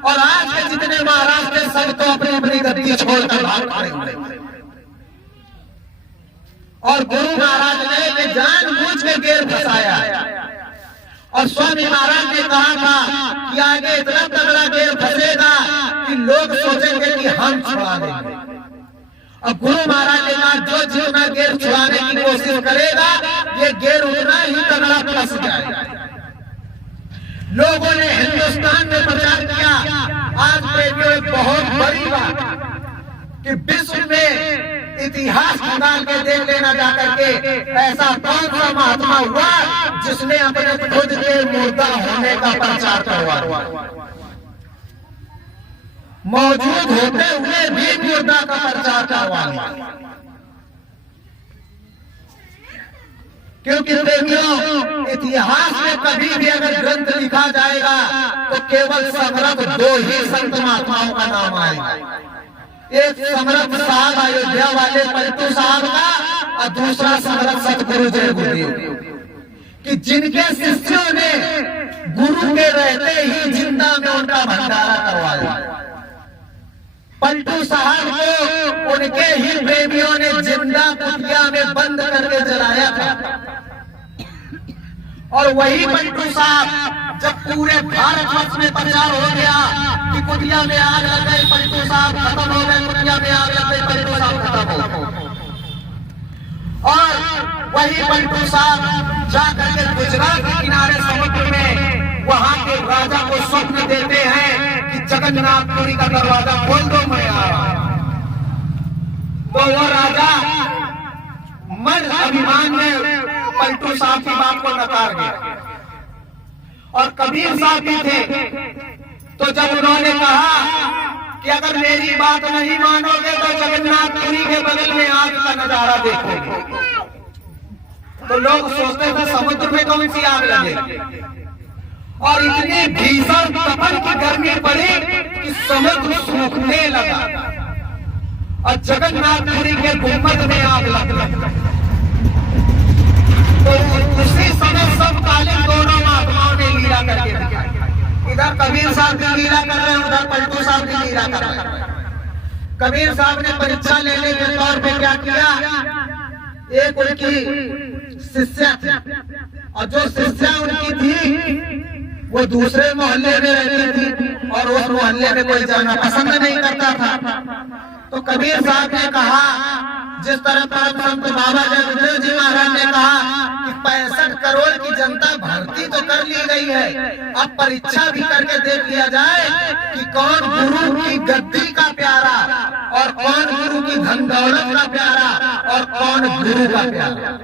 और आज के जितने महाराज थे सब तो अपनी अपनी गद्दी छोड़कर भाग खड़े हुए। और गुरु महाराज ने जानबूझ के गेर फंसाया। और स्वामी महाराज ने कहा था कि आगे इतना तगड़ा गेर फंसेगा कि लोग सोचेंगे कि हम छुड़ा देंगे। अब गुरु महाराज ने कहा जो जितना गेर छुड़ाने की कोशिश करेगा, ये गेर उतना ही तगड़ा फंस जाएगा। लोगों ने हिंदुस्तान में प्रचार किया आज प्रेमियों एक बहुत बड़ी बात कि विश्व में इतिहास निकाल के देख लेना जाकर के ऐसा कौन सा महात्मा हुआ जिसने अपने खुद के मुर्दा होने का प्रचार करवाया, मौजूद होते हुए भी मुर्दा का प्रचार करवाया। क्योंकि देखियो इतिहास में कभी भी अगर ग्रंथ लिखा जाएगा तो केवल समर्थ दो ही संत महात्माओं का नाम आएगा। एक समर्थ साहब अयोध्या वाले पलटू साहब का और दूसरा समर्थ सतगुरु जय गुरुदेव, कि जिनके शिष्यों ने गुरु के रहते ही जिंदा में उनका भंडारा करवाया। पलटू साहब को उनके ही प्रेमियों ने जिंदा कुटिया में बंद करके जलाया था। और वही पलटू साहब जब पूरे भारतवर्ष में प्रचार हो गया कि कुटिया में आग लग गई, पलटू साहब खत्म हो गए, कुटिया में आग लग गई, पलटू साहब खत्म हो गए। और वही पलटू साहब जाकर के गुजरात के किनारे समुद्र में वहां के राजा को स्वप्न देते हैं कि जगन्नाथपुरी का दरवाजा खोल दो, मैं आ रहा हूं। तो वो राजा मन अभिमान में पलटू साहब की बात को नकार गया। और कबीर साहब भी थे, तो जब उन्होंने कहा कि अगर मेरी बात नहीं मानोगे तो जगन्नाथपुरी के बगल में आग का नजारा देखोगे, तो लोग सोचते थे समुद्र में कौन सी आग लगेगी। और इतनी भीषण तपन की गर्मी पड़ी कि समुद्र सूखने लगा और जगन्नाथपुरी के गुंबद में आग लग गई। तो उसी समय सब कालीन दोनों महात्माओं ने लीला करके दिखाई। इधर कबीर साहब की लीला कर रहे हैं, उधर पलटू साहब की लीला कर रहे हैं। कबीर साहब ने परीक्षा लेने के तौर पे क्या किया, एक उनकी शिष्या थी और जो शिष्या उनकी थी वो दूसरे मोहल्ले में रहती थी और उस मोहल्ले में कोई जाना पसंद नहीं करता था। तो कबीर साहब ने कहा, जिस तरह परम संत बाबा जय गुरुदेव जी महाराज ने कहा कि 65 करोड़ की जनता भर्ती तो कर ली गई है, अब परीक्षा भी करके देख लिया जाए कि कौन गुरु की गद्दी का प्यारा और कौन गुरु की धन दौलत का प्यारा और कौन गुरु का प्यारा।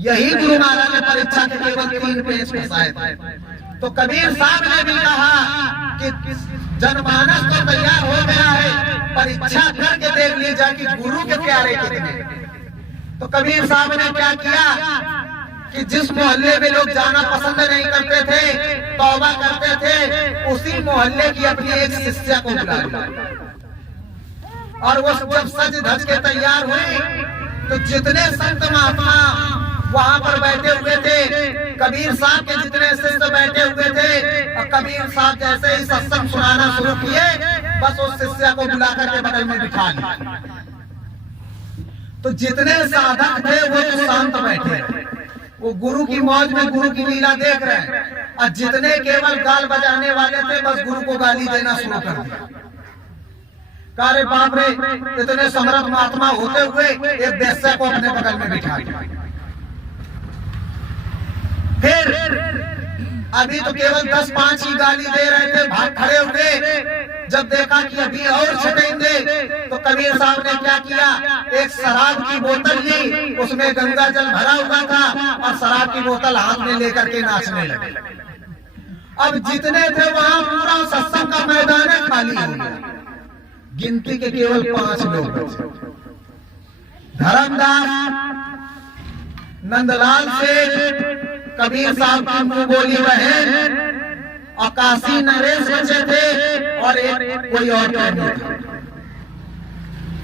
यही गुरु महाराज ने परीक्षा के केवल 3 पेज फंसाए थे। तो कबीर साहब ने भी कहा कि जनमानस तो तैयार हो गया है, परीक्षा करके देख ली जाए कि गुरु के प्यारे कितने। तो कबीर साहब ने क्या किया कि जिस मोहल्ले में लोग जाना पसंद नहीं करते थे, तौबा करते थे, उसी मोहल्ले की अपनी एक शिष्या को बुला लिया। और वो जब सज धज के तैयार हुई तो जितने संत महात्मा वहां पर बैठे हुए थे, कबीर साहब के जितने शिष्य बैठे हुए थे, और कबीर साहब जैसे ही सत्संग सुनाना शुरू किए, बस उस शिष्या को बुला करके बगल में बिठा लिया। तो जितने साधक थे वो तो शांत बैठे, वो गुरु की मौज में गुरु की लीला देख रहे हैं, और जितने केवल गाल बजाने वाले थे बस गुरु को गाली देना शुरू कर दिया। अरे बाप रे, इतने समर्थ महात्मा होते हुए एक बेस्या को अपने बगल में बिठा दिया। फिर अभी तो केवल 10-5 ही गाली दे रहे थे, भाग खड़े हुए। जब देखा कि अभी और छटेंगे तो कबीर साहब ने क्या किया, एक शराब की बोतल ली, उसमें गंगा जल भरा हुआ था और शराब की बोतल हाथ में लेकर के नाचने लगे। अब जितने थे वहां पूरा सत्संग का मैदान खाली हो गया, गिनती के केवल 5 लोग बचे। धर्मदास, नंदलाल सेठ, कबीर साहब की मुंह बोली बहन और काशी नरेश बचे थे और एक कोई और नहीं था।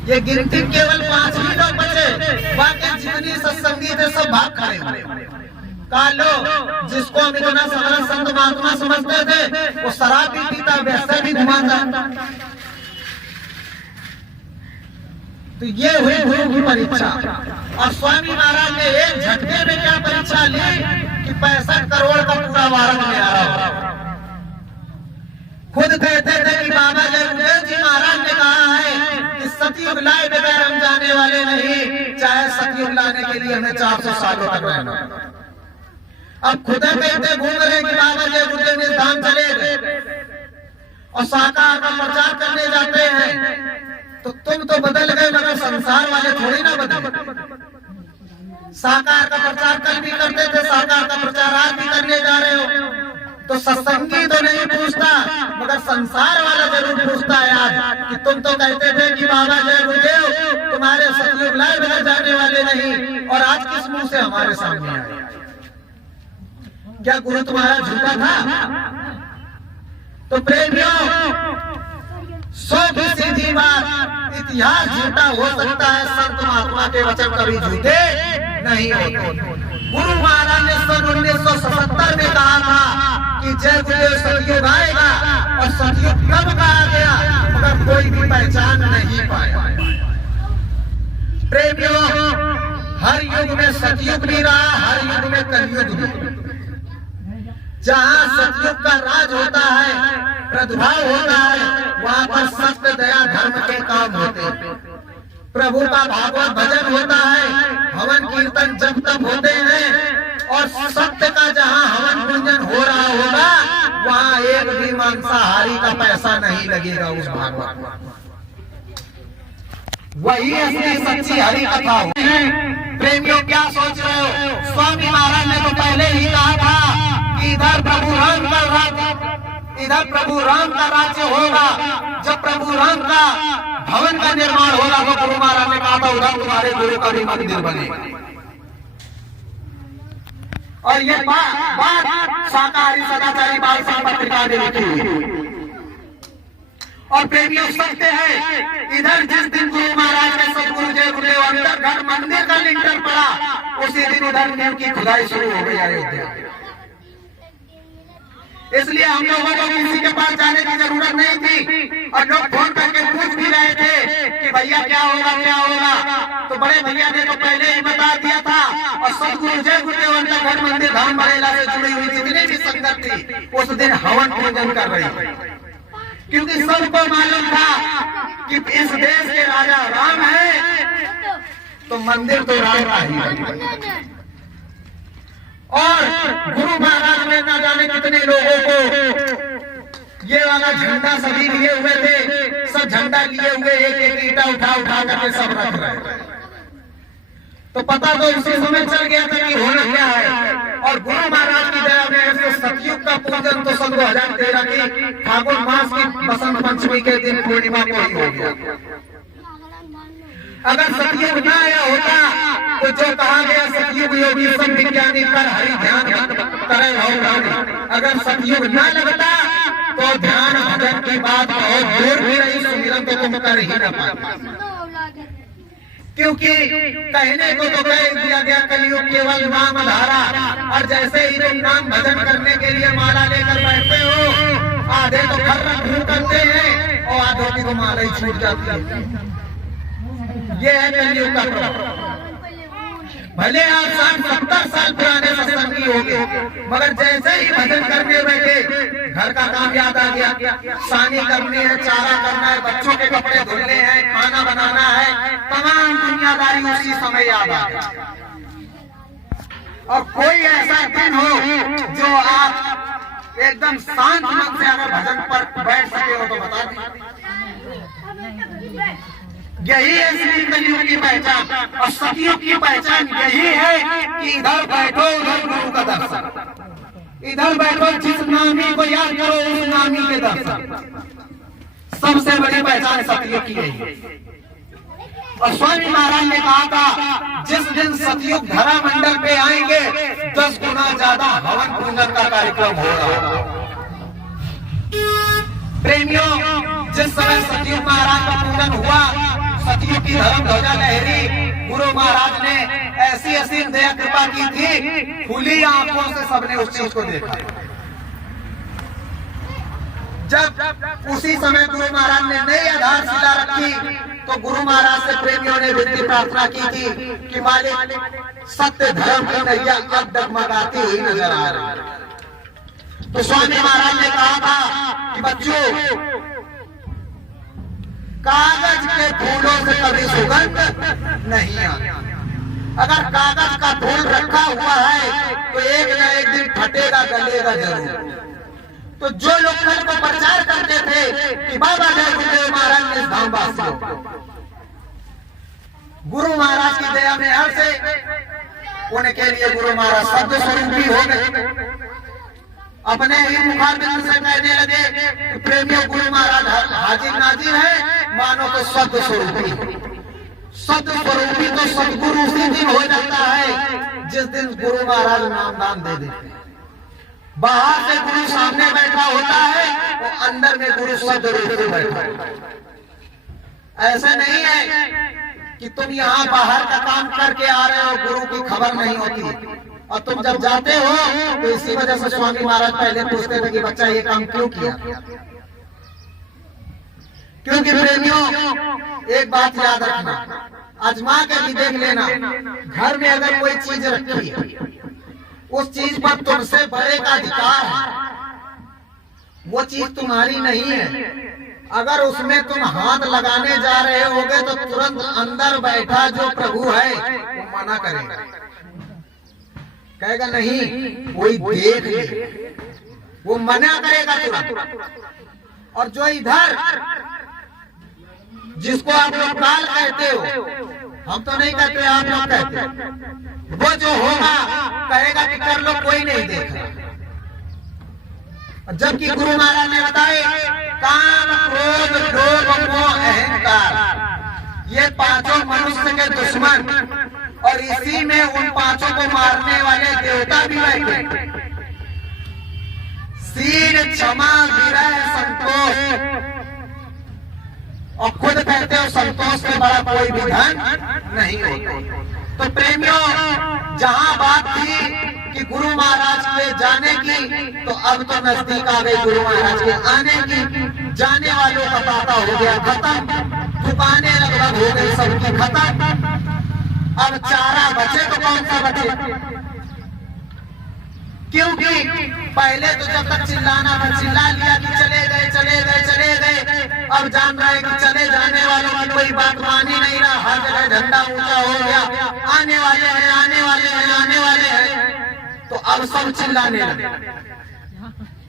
ये गिनती केवल 5 ही लोग बचे, बाकी जितनी सत्संगी थे सब भाग खड़े हुए। कालो जिसको हम इतना समर्थ संत महात्मा समझते थे वो शराब भी पीता, वैसे भी घुमाता। तो ये हुई गुरु की परीक्षा। और स्वामी महाराज ने एक झटके में क्या परीक्षा ली कि 65 करोड़ का पूरा भारत में आ रहा हो। खुद कहते थे कि बाबा जय गुरुदेव जी महाराज ने कहा है कि सतयुग लाए बगैर हम जाने वाले नहीं, चाहे सतयुग लाने के लिए हमें 400 सालों तक रहना। अब खुद कहते घूम रहे कि बाबा जय गुरुदेव ने धाम चले गए, और साकार का प्रचार करने जाते हैं, तो तुम तो बदल गए मगर संसार वाले थोड़ी ना बदले। साकार का प्रचार कल भी करते थे, साकार का प्रचार आज भी करने जा रहे हो। तो सत्संगी तो नहीं पूछता मगर संसार वाला जरूर पूछता है आज कि तुम तो कहते थे कि बाबा जय गुरुदेव तुम्हारे सतयुग लाए बगैर जाने वाले नहीं, और आज किस मुंह से हमारे सामने आए? क्या गुरु तुम्हारा झूठा था? तो प्रेमियों, 100% बात, इतिहास झूठा हो सकता है, संत महात्मा के वचन कभी झूठे नहीं होते। गुरु महाराज ने सन 1977 में कहा था कि जय गुरुदेव सतयुग आएगा, और सतयुग कब कहा गया मगर कोई भी पहचान नहीं पाया। प्रेमियों, हर युग में सतयुग भी रहा, हर युग में कलयुग भी। जहाँ सतयुग का राज होता है, प्रादुर्भाव होता है, वहाँ पर सत्य दया धर्म के काम होते हैं। प्रभु का भागवत भजन होता है, हवन कीर्तन जब तब होते हैं, और सत्य का जहाँ हवन पूजन हो रहा होगा वहाँ एक भी मांसाहारी का पैसा नहीं लगेगा उस भागवत में। वही असली सच्ची हरि कथा होती है। प्रेमियों, क्या सोच रहे हो? स्वामी महाराज ने तो पहले ही कहा था कि इधर प्रभु राम का राज्य, इधर प्रभु राम का राज्य होगा। जब प्रभु राम का भवन का निर्माण होगा तो गुरु महाराज ने कहा था उधर तुम्हारे गुरु का भी मंदिर बनेगा। और ये बात शाकाहारी सदाचारी बाल संघ पत्रिका ने लिखी हुई। और प्रेमियों, सत्य है, इधर जिस दिन गुरु महाराज ने सदगुरु जय गुरुदेव अंदर घर मंदिर का लिंटर पड़ा, उसी दिन उधर नींव की खुदाई शुरू हो गई अयोध्या। इसलिए हम लोगों को किसी के पास जाने की जरूरत नहीं थी, और लोग फोन करके पूछ भी रहे थे कि भैया क्या होगा क्या होगा। तो बड़े भैया ने तो पहले ही बता दिया था, और सदगुरु जय गुरुदेव अंदर घर मंदिर धाम बरेला से जुड़ी हुई जितनी भी संगत थी उस दिन हवन पूजन कर रही थी, क्योंकि सबको मालूम था कि इस देश के राजा राम है तो मंदिर तो राम का ही है। और गुरु महाराज ने न जाने कितने लोगों को ये वाला झंडा सभी लिए हुए थे, सब झंडा लिए हुए एक एक ईंटा उठा उठा करके सब रख रहे। तो पता तो उसी समय चल गया था कि होना क्या है। और गुरु महाराज की दया में सतयुग का पूजन तो सन 2013 की फागुन मास की बसंत पंचमी के दिन पूर्णिमा को ही हो गया। अगर सतयुग न आया होता तो जो कहा गया सतयुग योगी सब विज्ञानी कर हरि ध्यान करे भगवान, अगर सतयुग न लगता तो ध्यान भजन की बात बहुत दूर भी रही, सुमिरन तो तुम कर ही न पाते। क्योंकि कहने को तो कह दिया गया कलयुग केवल नाम धारा, और जैसे ही तुम नाम भजन करने के लिए माला लेकर बैठते हो, आधे तो खर्र करते हैं और आधों की तो माला ही छूट जाती है। ये है कलयुग का प्रभाव। भले आप 60-70 साल पुराने सत्संगी हो गए, मगर जैसे ही भजन करने बैठे घर का काम याद आ गया, सानी करनी है, चारा करना है, बच्चों के कपड़े धुलने हैं, खाना बनाना है, तमाम दुनियादारी उसी समय याद आ गया। और कोई ऐसा दिन हो जो आप एकदम शांत मन से अगर भजन पर बैठ सके हो तो बता दीजिए। यही है श्री कलयुग की पहचान, और सतयुग की पहचान यही है कि इधर बैठो उधर गुरु का दर्शन, इधर बैठो जिस नामी को याद करो उस नामी के दर्शन। सबसे बड़ी पहचान सतयुग की यही है। और स्वामी महाराज ने कहा था जिस दिन सतयुग धरा मंडल पे आएंगे 10 गुना ज्यादा हवन पूजन का कार्यक्रम हो रहा होगा। प्रेमियों, जिस समय सतयुग महाराज का पूजन हुआ, सतयुग की धर्म ध्वजा लहरी, गुरु महाराज ने ऐसी असीम दया कृपा की थी, खुली आंखों से सबने उस चीज को देखा। जब उसी समय गुरु महाराज ने नई आधारशिला रखी तो गुरु महाराज से प्रेमियों ने विनती प्रार्थना की थी कि मालिक सत्य धर्म की नैया अब डगमगाती हुई नजर आ रही। तो स्वामी महाराज ने कहा था कि बच्चों, कागज के फूलों से कभी सुगंध नहीं आती। अगर कागज का फूल रखा हुआ है तो एक न एक दिन फटेगा, गलेगा जरूर। तो जो लोग कल को प्रचार करते थे कि बाबा जय गुरुदेव महाराज ने इस धाम वासियों, गुरु महाराज की दया में हर से उनके लिए गुरु महाराज शब्द स्वरूपी हो गए। अपने ही मुखारबिंद से कहने लगे कि प्रेमियों गुरु महाराज हाजिर नाजिर है, मानो तो शब्द स्वरूपी। शब्द स्वरूपी तो सदगुरु उसी दिन हो जाता है जिस दिन गुरु महाराज नाम दान दे देते। बाहर से गुरु सामने बैठा होता है, तो अंदर में गुरु शब्द रूप में बैठा है। ऐसे नहीं है कि तुम यहाँ बाहर का काम करके आ रहे हो, गुरु की खबर नहीं होती, और तुम जब जाते हो तो इसी वजह से स्वामी महाराज पहले पूछते थे कि बच्चा ये काम क्यों किया। क्योंकि प्रेमियों एक बात याद रखना, आजमा के भी देख लेना, घर में अगर कोई चीज रखी है, उस चीज पर तुमसे बड़े का अधिकार है, वो चीज तुम्हारी नहीं है। अगर उसमें तुम हाथ लगाने जा रहे होगे तो तुरंत अंदर बैठा जो प्रभु है वो मना करेगा, कहेगा नहीं कोई देख ले, वो मना करेगा तुरंत। और जो इधर जिसको आप लोग काल कहते हो, हम तो नहीं कहते, आप लोग कहते हो, वो जो होगा कहेगा कि कर लो, कोई नहीं देखा। जबकि गुरु महाराज ने बताए काम क्रोध लोभ मोह अहंकार, ये पांचों मनुष्य के दुश्मन, और इसी में उन पांचों को मारने वाले देवता भी बैठे। सील क्षमा विरह संतोष, और खुद कहते हो संतोष से बड़ा कोई भी धन नहीं होता। तो प्रेमियों जहां बात थी कि गुरु महाराज के जाने की, तो अब तो नजदीक आ गई गुरु महाराज के आने की। जाने वालों का तांता हो गया खत्म, दुकानें लगभग हो गई सबकी खत्म। अब चारा बचे तो कौन सा बचे? क्योंकि पहले तो जब तक चिल्लाना था चिल्ला लिया कि चले गए चले गए चले गए, अब जान रहे कि चले जाने वालों की कोई बात मानी नहीं रहा, हर जगह झंडा ऊंचा हो गया, आने वाले हैं आने वाले हैं आने वाले हैं, तो अब सब चिल्लाने लगे।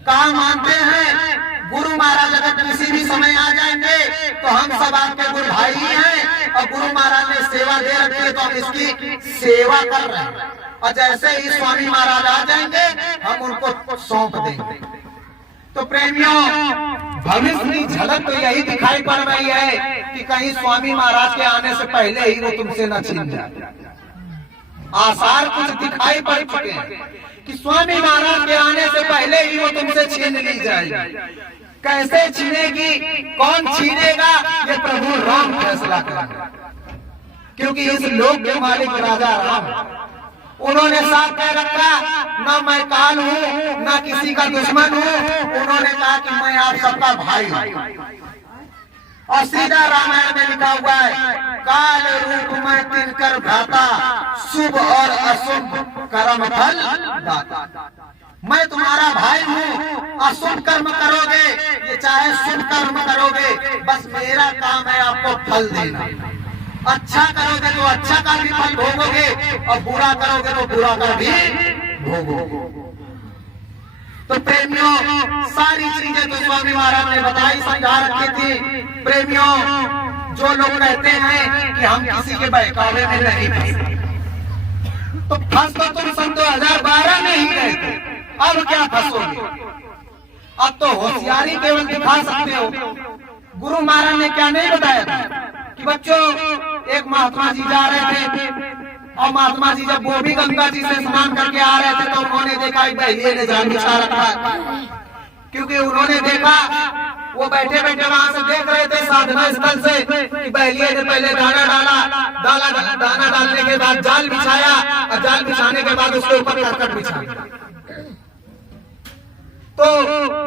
कहा मानते हैं गुरु महाराज अगर किसी भी समय आ जाएंगे तो हम सब आपके गुरु भाई ही हैं, और गुरु महाराज ने सेवा दे रखी है तो हम इसकी सेवा कर रहे हैं, और जैसे ही स्वामी महाराज आ जाएंगे हम उनको सौंप देंगे। तो प्रेमियों भविष्य की झलक तो यही दिखाई पड़ रही है कि कहीं स्वामी महाराज के आने से पहले ही वो तुमसे न छीन जाए। आसार कुछ दिखाई पड़ चुके हैं कि स्वामी महाराज के आने से पहले ही वो तुमसे छीन ली जाएगी। कैसे छीनेगी, कौन छीनेगा, ये प्रभु राम फैसला करेंगे, क्योंकि इस लोक के मालिक राजा राम, उन्होंने साफ कह रखा ना मैं काल हूँ ना किसी का दुश्मन हूँ, उन्होंने कहा कि मैं आप सबका भाई हूँ। और सीधा रामायण में लिखा हुआ है काल रूप में तिनकर भ्राता, शुभ और अशुभ कर्म फल दाता। मैं तुम्हारा भाई हूँ, अशुभ कर्म करोगे ये चाहे शुभ कर्म करोगे, बस मेरा काम है आपको फल देना। अच्छा करोगे तो अच्छा का भी फल भोगोगे, और बुरा करोगे तो बुरा का भी भोगोगे। तो प्रेमियों सारी चीजें तो स्वामी महाराज ने बताई समझा रखी थी। प्रेमियों जो लोग कहते हैं कि हम किसी के बहकावे में नहीं फंसे, तो फंस तो तुम सन 2012 में ही गए थे, अब क्या फंसोगे? अब तो होशियारी केवल दिखा सकते हो। गुरु महाराज ने क्या नहीं बताया था कि बच्चों एक महात्मा जी जा रहे थे, और महात्मा जी जब वो भी गंगा जी से स्नान करके आ रहे थे तो उन्होंने देखा एक बहलिए ने जाल बिछा रखा है, क्योंकि उन्होंने देखा वो बैठे बैठे वहां से देख रहे थे साधना स्थल से कि बहलिए ने पहले दाना डाला, दाना डालने के बाद जाल बिछाया, और जाल बिछाने के बाद उसके ऊपर करकट बिछाया। तो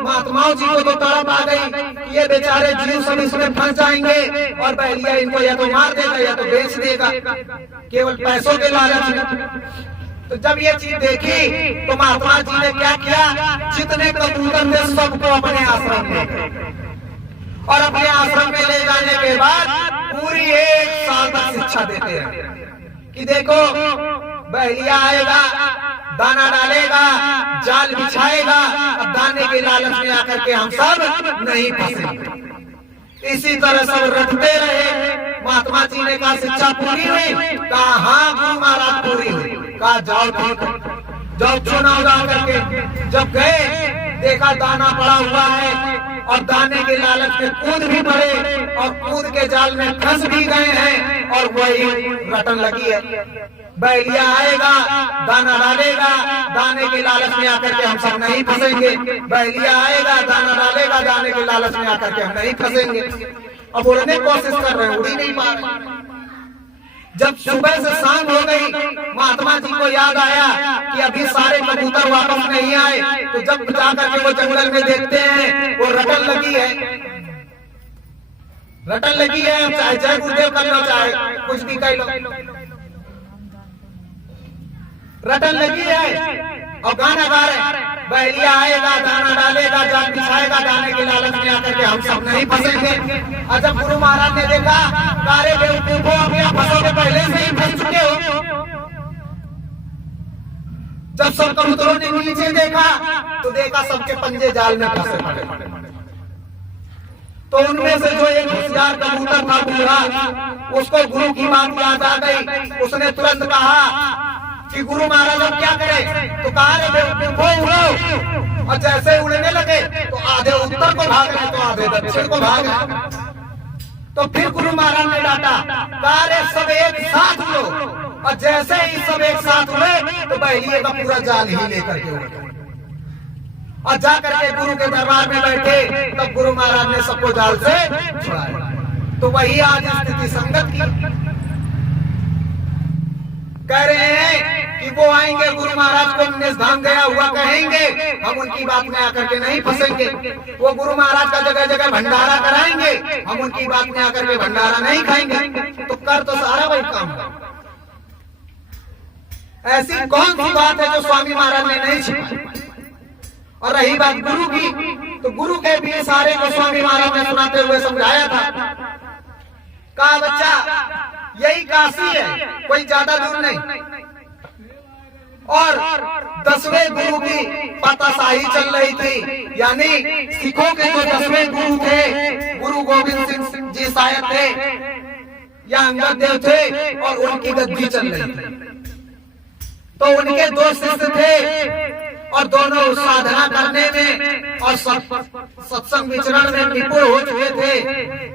महात्माओं जी को तो तड़प आ गई, ये बेचारे जीव सब इसमें फंस जाएंगे और बहलिया इनको या तो मार देगा या तो बेच देगा, केवल पैसों के लालच में। तो जब ये चीज देखी तो महात्मा जी ने क्या किया, जितने कबूतर थे सबको अपने आश्रम में, और अपने आश्रम में ले जाने के बाद पूरी 1 साल तक शिक्षा देते हैं कि देखो बहलिया आएगा, दाना डालेगा, जाल बिछाएगा, अब दाने के लालच में आकर के हम सब नहीं फंसे। इसी तरह सब रटते रहे। महात्मा जी ने कहा शिक्षा पूरी हुई? कहा हाँ गुरु महाराज पूरी हुई। कहा जाओ ठीक है, जाओ चुनाव जा करके। जब गए देखा दाना पड़ा हुआ है और दाने के लालच में कूद भी पड़े और कूद के जाल में फंस भी गए हैं और वही रटन लगी है। बैलिया आएगा, दाना डालेगा, दाने के लालच में आकर के हम सब नहीं फंसेंगे। बैलिया आएगा, दाना डालेगा, दाने के लालच में आकर के हम नहीं फंसेंगे। अब उड़ने की कोशिश कर रहे हैं, उड़ी नहीं पा रहे। जब सुबह से शाम हो गई, महात्मा जी को याद आया कि अभी सारे कबूतर वापस नहीं आए। तो जब जाकर के वो जंगल में देखते हैं वो रटन लगी है, रटन लगी है। चाहे जय गुरुदेव कर लो, चाहे कुछ भी कर लो, रटन लगी है और गाना गा रहे। बैलिया आएगा, दाना डालेगा, जाल बिछाएगा, दाने के लालच में आकर के हम सब नहीं फंसेंगे। और जब गुरु महाराज ने देखा, कारे बेवकूफो, अब यहाँ फंसोगे, पहले से ही फंस चुके हो। जब सब कबूतरों ने नीचे देखा तो देखा सबके पंजे जाल में फंसे पड़े। तो उनमें से जो एक होशियार कबूतर था बूढ़ा, उसको गुरु की बात याद आ गई। उसने तुरंत कहा कि गुरु महाराज अब क्या करें? तो कहा रे बेवकूफो उड़ो। और जैसे उड़ने लगे तो आधे उत्तर को भाग रहे तो आधे दक्षिण को भाग रहे। तो फिर गुरु महाराज ने डांटा, कहा रे सब एक साथ उड़ो। और जैसे ही सब एक साथ उड़े तो बैलिए का पूरा जाल ही लेकर के उड़े और जाकर के गुरु के दरबार में बैठे। तब गुरु महाराज ने सबको जाल से छुड़ाया। तो वही आज स्थिति संगत की। कह रहे हैं कि वो आएंगे, गुरु महाराज को निधान गया हुआ कहेंगे, हम उनकी बात में आकर के नहीं फंसेंगे। वो गुरु महाराज का जगह जगह भंडारा कराएंगे, हम उनकी बात में आकर के भंडारा नहीं खाएंगे। तो कर तो सारा वही काम है। ऐसी कौन सी बात है जो स्वामी महाराज ने नहीं छिपाई? और रही बात गुरु की, तो गुरु के भी सारे को स्वामी महाराज ने सुनाते हुए समझाया था। कहा बच्चा यही काशी है, कोई ज्यादा दूर नहीं। और 10वें गुरु की पाताशाही चल रही थी, यानी सिखों के जो 10वें गुरु थे, गुरु गोविंद सिंह जी शायद थे या अंगद देव थे, और उनकी गद्दी चल रही थी। तो उनके 2 शिष्य थे और दोनों साधना करने में और सत्संग विचरण में निपुण हो चुके थे।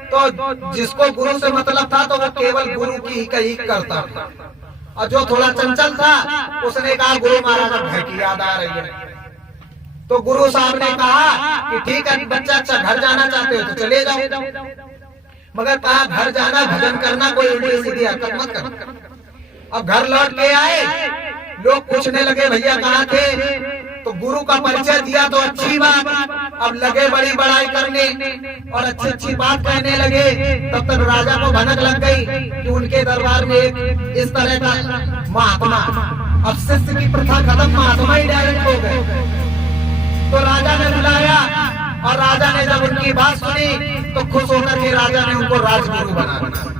तो जिसको गुरु से मतलब था तो वो केवल गुरु की ही कही करता था। और जो थोड़ा चंचल था उसने कहा गुरु महाराज घर की याद आ रही है। तो गुरु साहब ने कहा कि ठीक है बच्चा, अच्छा घर जाना चाहते हो तो चले जाओ, मगर कहा घर जाना भजन करना कोई उल्टी सीधी हरकत मत कर। अब घर लौट के आए, लोग पूछने लगे भैया कहाँ थे? तो गुरु का परिचय दिया तो अच्छी बात, अब लगे बड़ी बड़ाई करने और अच्छी अच्छी बात कहने लगे। तब तक राजा को भनक लग गई कि उनके दरबार में इस तरह का महात्मा, अब शिष्य की प्रथा खत्म, महात्मा ही डायरेक्ट हो गए। तो राजा ने बुलाया और राजा ने जब उनकी बात सुनी तो खुश होकर के राजा ने उनको राजगुरु बना दिया।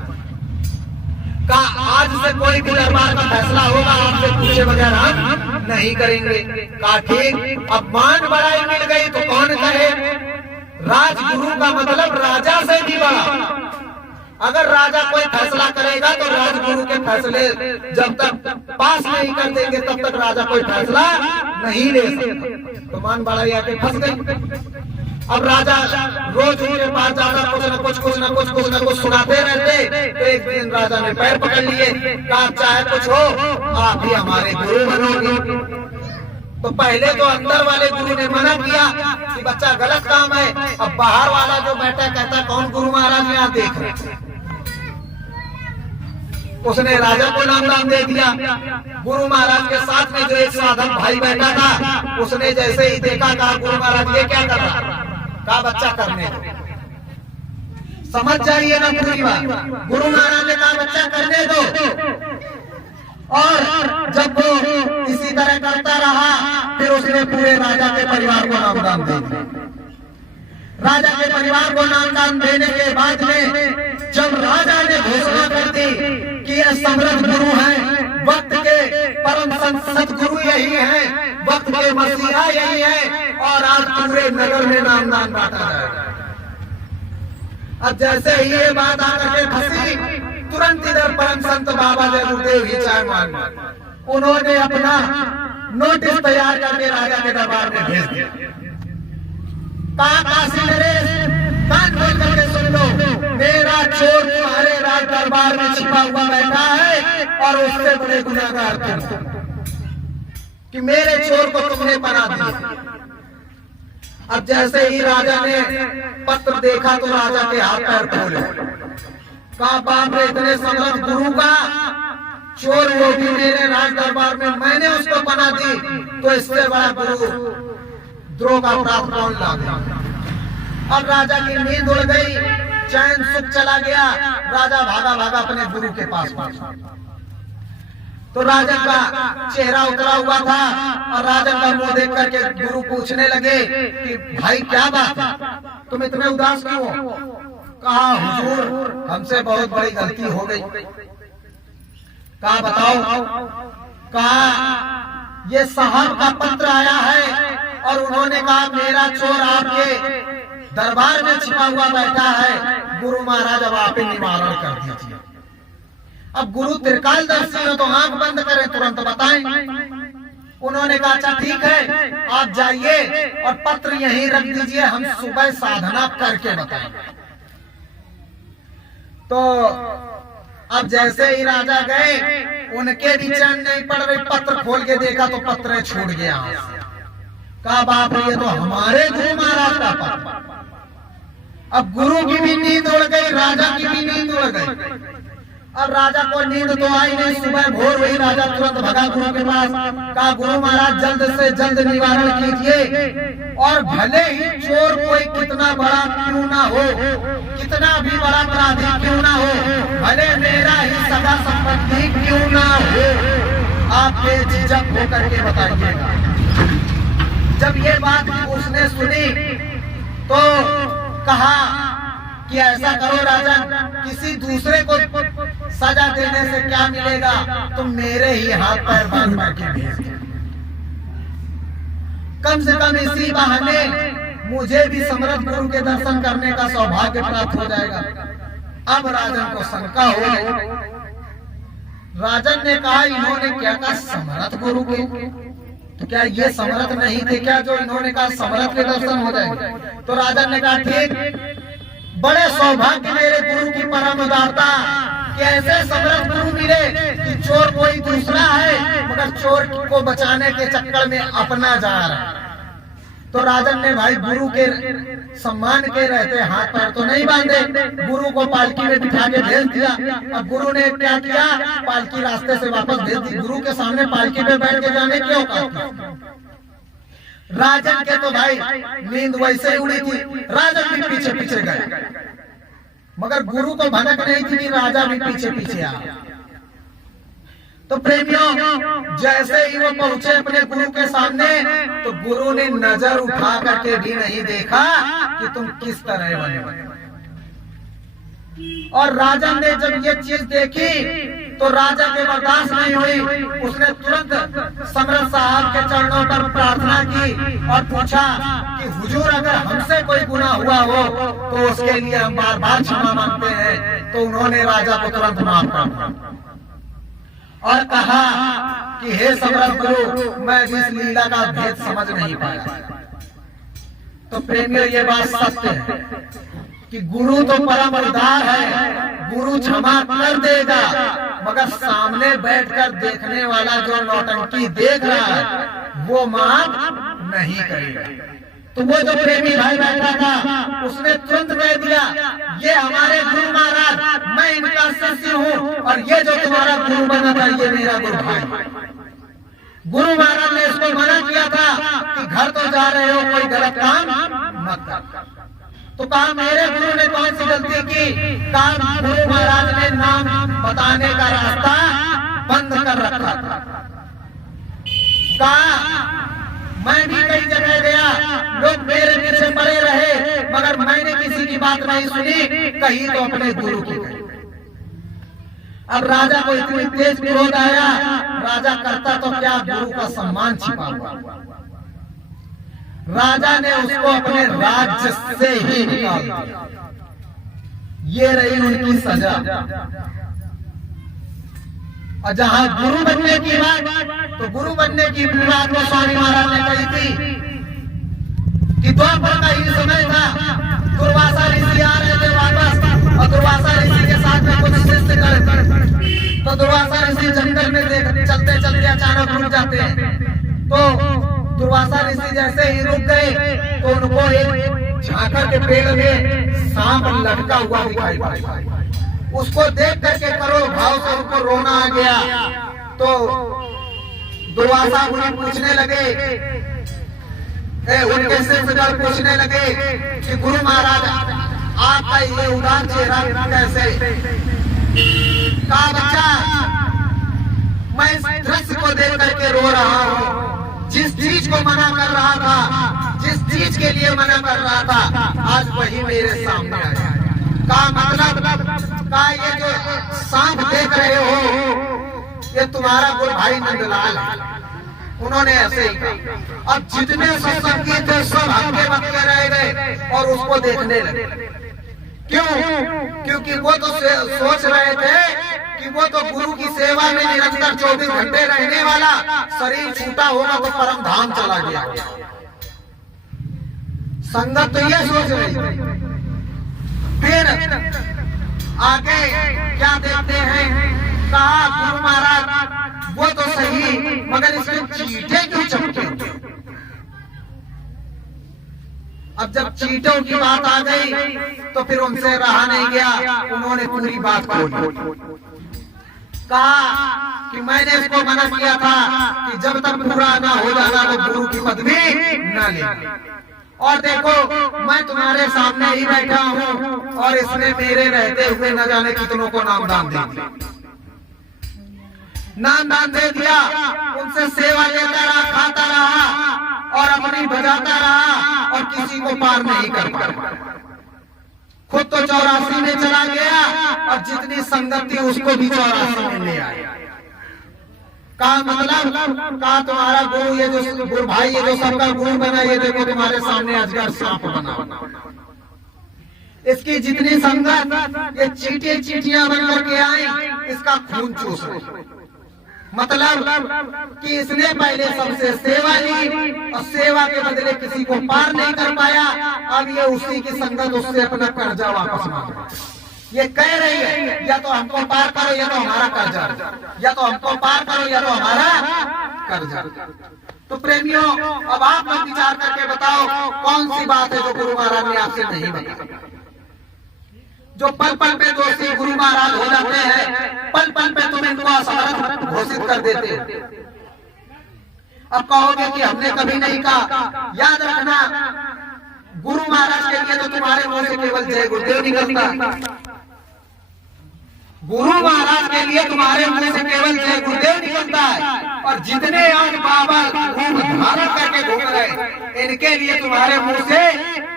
कहा आज से कोई भी दरबार का फैसला होगा आपसे पूछे बगैर हम नहीं करेंगे। कहा ठीक, अब मान बड़ाई मिल गई तो कौन कहे? राजगुरु का मतलब राजा से भी बड़ा। अगर राजा कोई फैसला करेगा तो राजगुरु के फैसले जब तक पास नहीं कर देंगे तब तक राजा कोई फैसला नहीं ले सकता। तो मान बड़ाई आके फंस गई। अब राजा रोज उनके पास जाता, कुछ न कुछ सुनाते रहते। तो एक दिन राजा ने पैर पकड़ लिए, कहा चाहे कुछ हो आप ही हमारे गुरु बनोगे। तो पहले तो अंदर वाले गुरु ने मना किया कि बच्चा गलत काम है। अब बाहर वाला जो बैठा कहता कौन गुरु महाराज यहाँ देख रहे, उसने राजा को नाम दे दिया। गुरु महाराज के साथ में जो एक साधक भाई बैठा था, उसने जैसे ही देखा कहा गुरु महाराज ये क्या कर रहा? कहा बच्चा करने दो, समझ जाइए ना पूरी बात। गुरु महाराज ने कहा बच्चा करने दो। और जब वो इसी तरह करता रहा फिर उसने पूरे राजा के परिवार को नामदान दे दिया। राजा के परिवार को नामदान देने के बाद में जब राजा ने घोषणा कर दी कि यह समर्थ गुरु है, वक्त के परम सतगुरु यही है, वक्त के मसीहा यही है, और आज पूरे पूरे नगर में नामदान बांटा जाएगा। अब जैसे ही ये बात आकर के फंसी, तुरंत इधर परम संत बाबा जय गुरुदेव ही चाय मान, उन्होंने अपना नोटिस तैयार करके राजा के दरबार में भेज दिया। कहा काशी नरेश, कान खोल करके सुन लो, मेरा चोर तुम्हारे राज दरबार में छिपा हुआ बैठा है और उससे बड़े गुनाहगार तुम, कि मेरे चोर को तुमने बना दिया। अब जैसे ही राजा ने पत्र देखा तो राजा के हाथ पैर खोले। कहा बाप रे, इतने समर्थ गुरु का चोर वो भी मेरे राज दरबार में, मैंने उसको बना दी, तो इससे बड़ा गुरु द्रोह का अपराध कौन ला गया। अब राजा की नींद उड़ गई, चैन सुख चला गया। राजा भागा भागा अपने गुरु के पास पहुंचा। तो राजा का चेहरा उतरा हुआ था और राजा का मुंह देख करके गुरु पूछने लगे कि भाई क्या बात है, तुम इतने उदास क्यों हो। कहा हुजूर, हमसे बहुत बड़ी गलती हो गई। कहा बताओ। कहा ये साहब का पत्र आया है और उन्होंने कहा मेरा चोर आपके दरबार में छिपा हुआ बैठा है, गुरु महाराज अब आप ही निवारण कर दीजिए। अब गुरु त्रिकालदर्शी हो तो आंख बंद करें, तुरंत बताएं। उन्होंने कहा अच्छा ठीक है, आप जाइए और पत्र यहीं रख दीजिए, हम सुबह साधना करके बताएंगे। तो अब जैसे ही राजा गए, उनके भी चैन नहीं पड़ रही, पत्र खोल के देखा तो पत्र छूट गया। कहा बाप रे, ये तो हमारे गुरु महाराज का पत्र। अब गुरु की भी नींद उड़ गई, राजा की भी नींद उड़ गई। अब राजा को नींद तो आई नहीं, सुबह भोर हुई, राजा तुरंत भगा गुरु के पास। कहा गुरु महाराज जल्द से जल्द निवारण कीजिए, और भले ही चोर कोई कितना बड़ा क्यों ना हो, कितना भी बड़ा अपराधी क्यों ना हो, भले मेरा ही सगा संबंधी क्यों ना हो, आप बेझिझक होकर के बताइएगा। जब ये बात उसने सुनी तो कहा कि ऐसा करो राजन, किसी दूसरे को सजा देने से क्या मिलेगा, तुम मेरे ही हाथ पैर बांध के भेज दो। कम से कम इसी बहाने मुझे भी समर्थ गुरु के दर्शन करने का सौभाग्य प्राप्त हो जाएगा। अब राजन को शंका हो गई। राजन ने कहा इन्होंने क्या कहा, समर्थ गुरु के, तो क्या ये समर्थ नहीं थे क्या जो इन्होंने कहा समर्थ के दर्शन हो जाएंगे। तो राजन ने कहा ठीक, बड़े सौभाग्य मेरे गुरु की परम उदारता कि ऐसे समर्थ गुरु मिले कि चोर कोई दूसरा है, मगर चोर को बचाने के चक्कर में अपना जा रहा है। तो राजन ने भाई गुरु के सम्मान के रहते हाथ पैर तो नहीं बांधे, गुरु को पालकी में बिठा के भेज दिया। अब गुरु ने क्या किया, पालकी रास्ते से वापस भेज दी। गुरु के सामने पालकी पे बैठ के जाने क्यों कहा। राजन के तो भाई नींद वैसे ही उड़ी थी, राजन भी पीछे पीछे गए, मगर गुरु को भनक नहीं थी कि राजा भी पीछे पीछे आ। तो प्रेमियों, जैसे ही वो पहुंचे अपने गुरु के सामने, तो गुरु ने नजर उठा करके भी नहीं देखा कि तुम किस तरह बने। और राजा ने जब ये चीज देखी तो राजा के बर्दाश्त नहीं हुई। उसने तुरंत समर्थ साहब के चरणों पर प्रार्थना की और पूछा कि हुजूर अगर हमसे कोई गुनाह हुआ हो तो उसके लिए हम बार बार क्षमा मांगते हैं। तो उन्होंने राजा को तुरंत माफ कर दिया और कहा कि हे समर्थ गुरु, मैं इस लीला का भेद समझ नहीं पाया। तो प्रेमियों, ये बात सत्य है कि गुरु तो परम उदार है, गुरु क्षमा कर देगा, मगर सामने बैठकर देखने वाला जो नौटंकी देख रहा है वो माफ नहीं करेगा। तो वो जो प्रेमी भाई बैठा था उसने तुरंत कह दिया, ये हमारे गुरु महाराज, मैं इनका शिष्य हूँ, और ये जो तुम्हारा गुरु बना था ये मेरा गुरु भाई। गुरु महाराज ने इसको मना किया था कि घर तो जा रहे हो, कोई गलत काम मत कर। तो कहा मेरे गुरु ने कौन सी गलती की। कहा गुरु महाराज ने नाम बताने का रास्ता बंद कर रखा था। कहा मैं भी कई जगह गया, लोग मेरे पीछे पड़े रहे, मगर मैंने किसी की बात नहीं सुनी, कही तो अपने गुरु की कही। अब राजा को इतनी तेज क्रोध आया, राजा करता तो क्या, गुरु का सम्मान छिपा हुआ। राजा ने उसको अपने राज्य से ही निकाल दिया। ये रही उनकी सजा। और जहां गुरु बनने की बात, तो गुरु बनने की बात को स्वामी महाराज ने कही थी कि द्वापर का ही समय था, दुर्वासा ऋषि आ रहे थे वापस, और दुर्वासा ऋषि के साथ में कुछ शिष्य कर, तो दुर्वासा ऋषि जंगल में चलते चलते अचानक रुक जाते हैं। तो दुर्वासा ऋषि जैसे ही रुक गए तो उनको एक झांकर के पेड़ में सांप लटका हुआ दिखाई पड़ा। उसको देख करके करोड़ भाव से उनको रोना आ गया। तो दुर्वासा मुनि पूछने लगे, उनके शिष्यगण पूछने लगे कि गुरु महाराज आपका ये उदार चेहरा कैसे? कहा बच्चा, मैं इस दृश्य को देख करके रो रहा हूँ। जिस चीज को मना कर रहा था, जिस चीज के लिए मना कर रहा था, आज वही मेरे सामने आया। का मतलब का ये जो सांप देख रहे हो, ये तुम्हारा गुरु भाई नंदलाल है। उन्होंने ऐसे ही कहा। अब जितने सत्संगी थे सब हल्के बक्के रह गए और उसको देखने लगे। क्यों? क्योंकि वो तो सोच रहे थे कि वो तो गुरु की सेवा में निरंतर 24 घंटे रहने वाला, शरीर छूटा होगा तो परम धाम चला गया। संगत तो ये सोच रही। फिर आगे क्या देखते हैं? कहा गुरु महाराज वो तो सही, मगर इसमें चींटे क्यों चमके? अब जब चींटों की बात आ गई तो फिर उनसे रहा नहीं गया। उन्होंने पूरी बात खोली। कहा कि मैंने इसको मना किया था कि जब तक पूरा ना हो जाना तो गुरु की पदवी न ले। और देखो मैं तुम्हारे सामने ही बैठा हूँ और इसने मेरे रहते हुए न जाने कितनों को नाम दान दे दिया। नाम दान दे दिया, उनसे सेवा लेता रहा, खाता रहा और अपनी बजाता रहा और किसी को पार नहीं कर पाया। खुद तो 84 में चला गया और जितनी संगत थी उसको भी 84 में ले आया। का मतलब का तुम्हारा गुरु, ये जो गुरु भाई, ये जो सबका गुरु बना, ये देखो तुम्हारे सामने अजगर सांप बना। इसकी जितनी संगत, ये चींटियां चींटियां बन करके आई, इसका खून चूस रही। मतलब कि इसने पहले सबसे सेवा ली और सेवा के बदले किसी को पार नहीं कर पाया। अब ये उसी की संगत उससे अपना कर्जा वापस मांग रहा है। ये कह रही है या तो हमको पार करो या तो हमारा कर्जा, या तो हमको पार करो या तो हमारा कर्जा। तो प्रेमियों, अब आप लोग विचार करके बताओ कौन सी बात है जो गुरु महाराज ने आपसे नहीं बताई। जो पल पल पे दोषी गुरु महाराज हो जाते हैं, पल पल पे तुम इनको असमर्थ घोषित कर देते हैं। अब कहोगे कि हमने कभी नहीं कहा। याद रखना, गुरु महाराज के लिए तो तुम्हारे मुंह से केवल जय गुरुदेव निकलता। गुरु महाराज के लिए तुम्हारे मुंह से केवल जय गुरुदेव निकलता है। और जितने आज बाबा रूप धारण करके घूम रहे, इनके लिए तुम्हारे मुंह से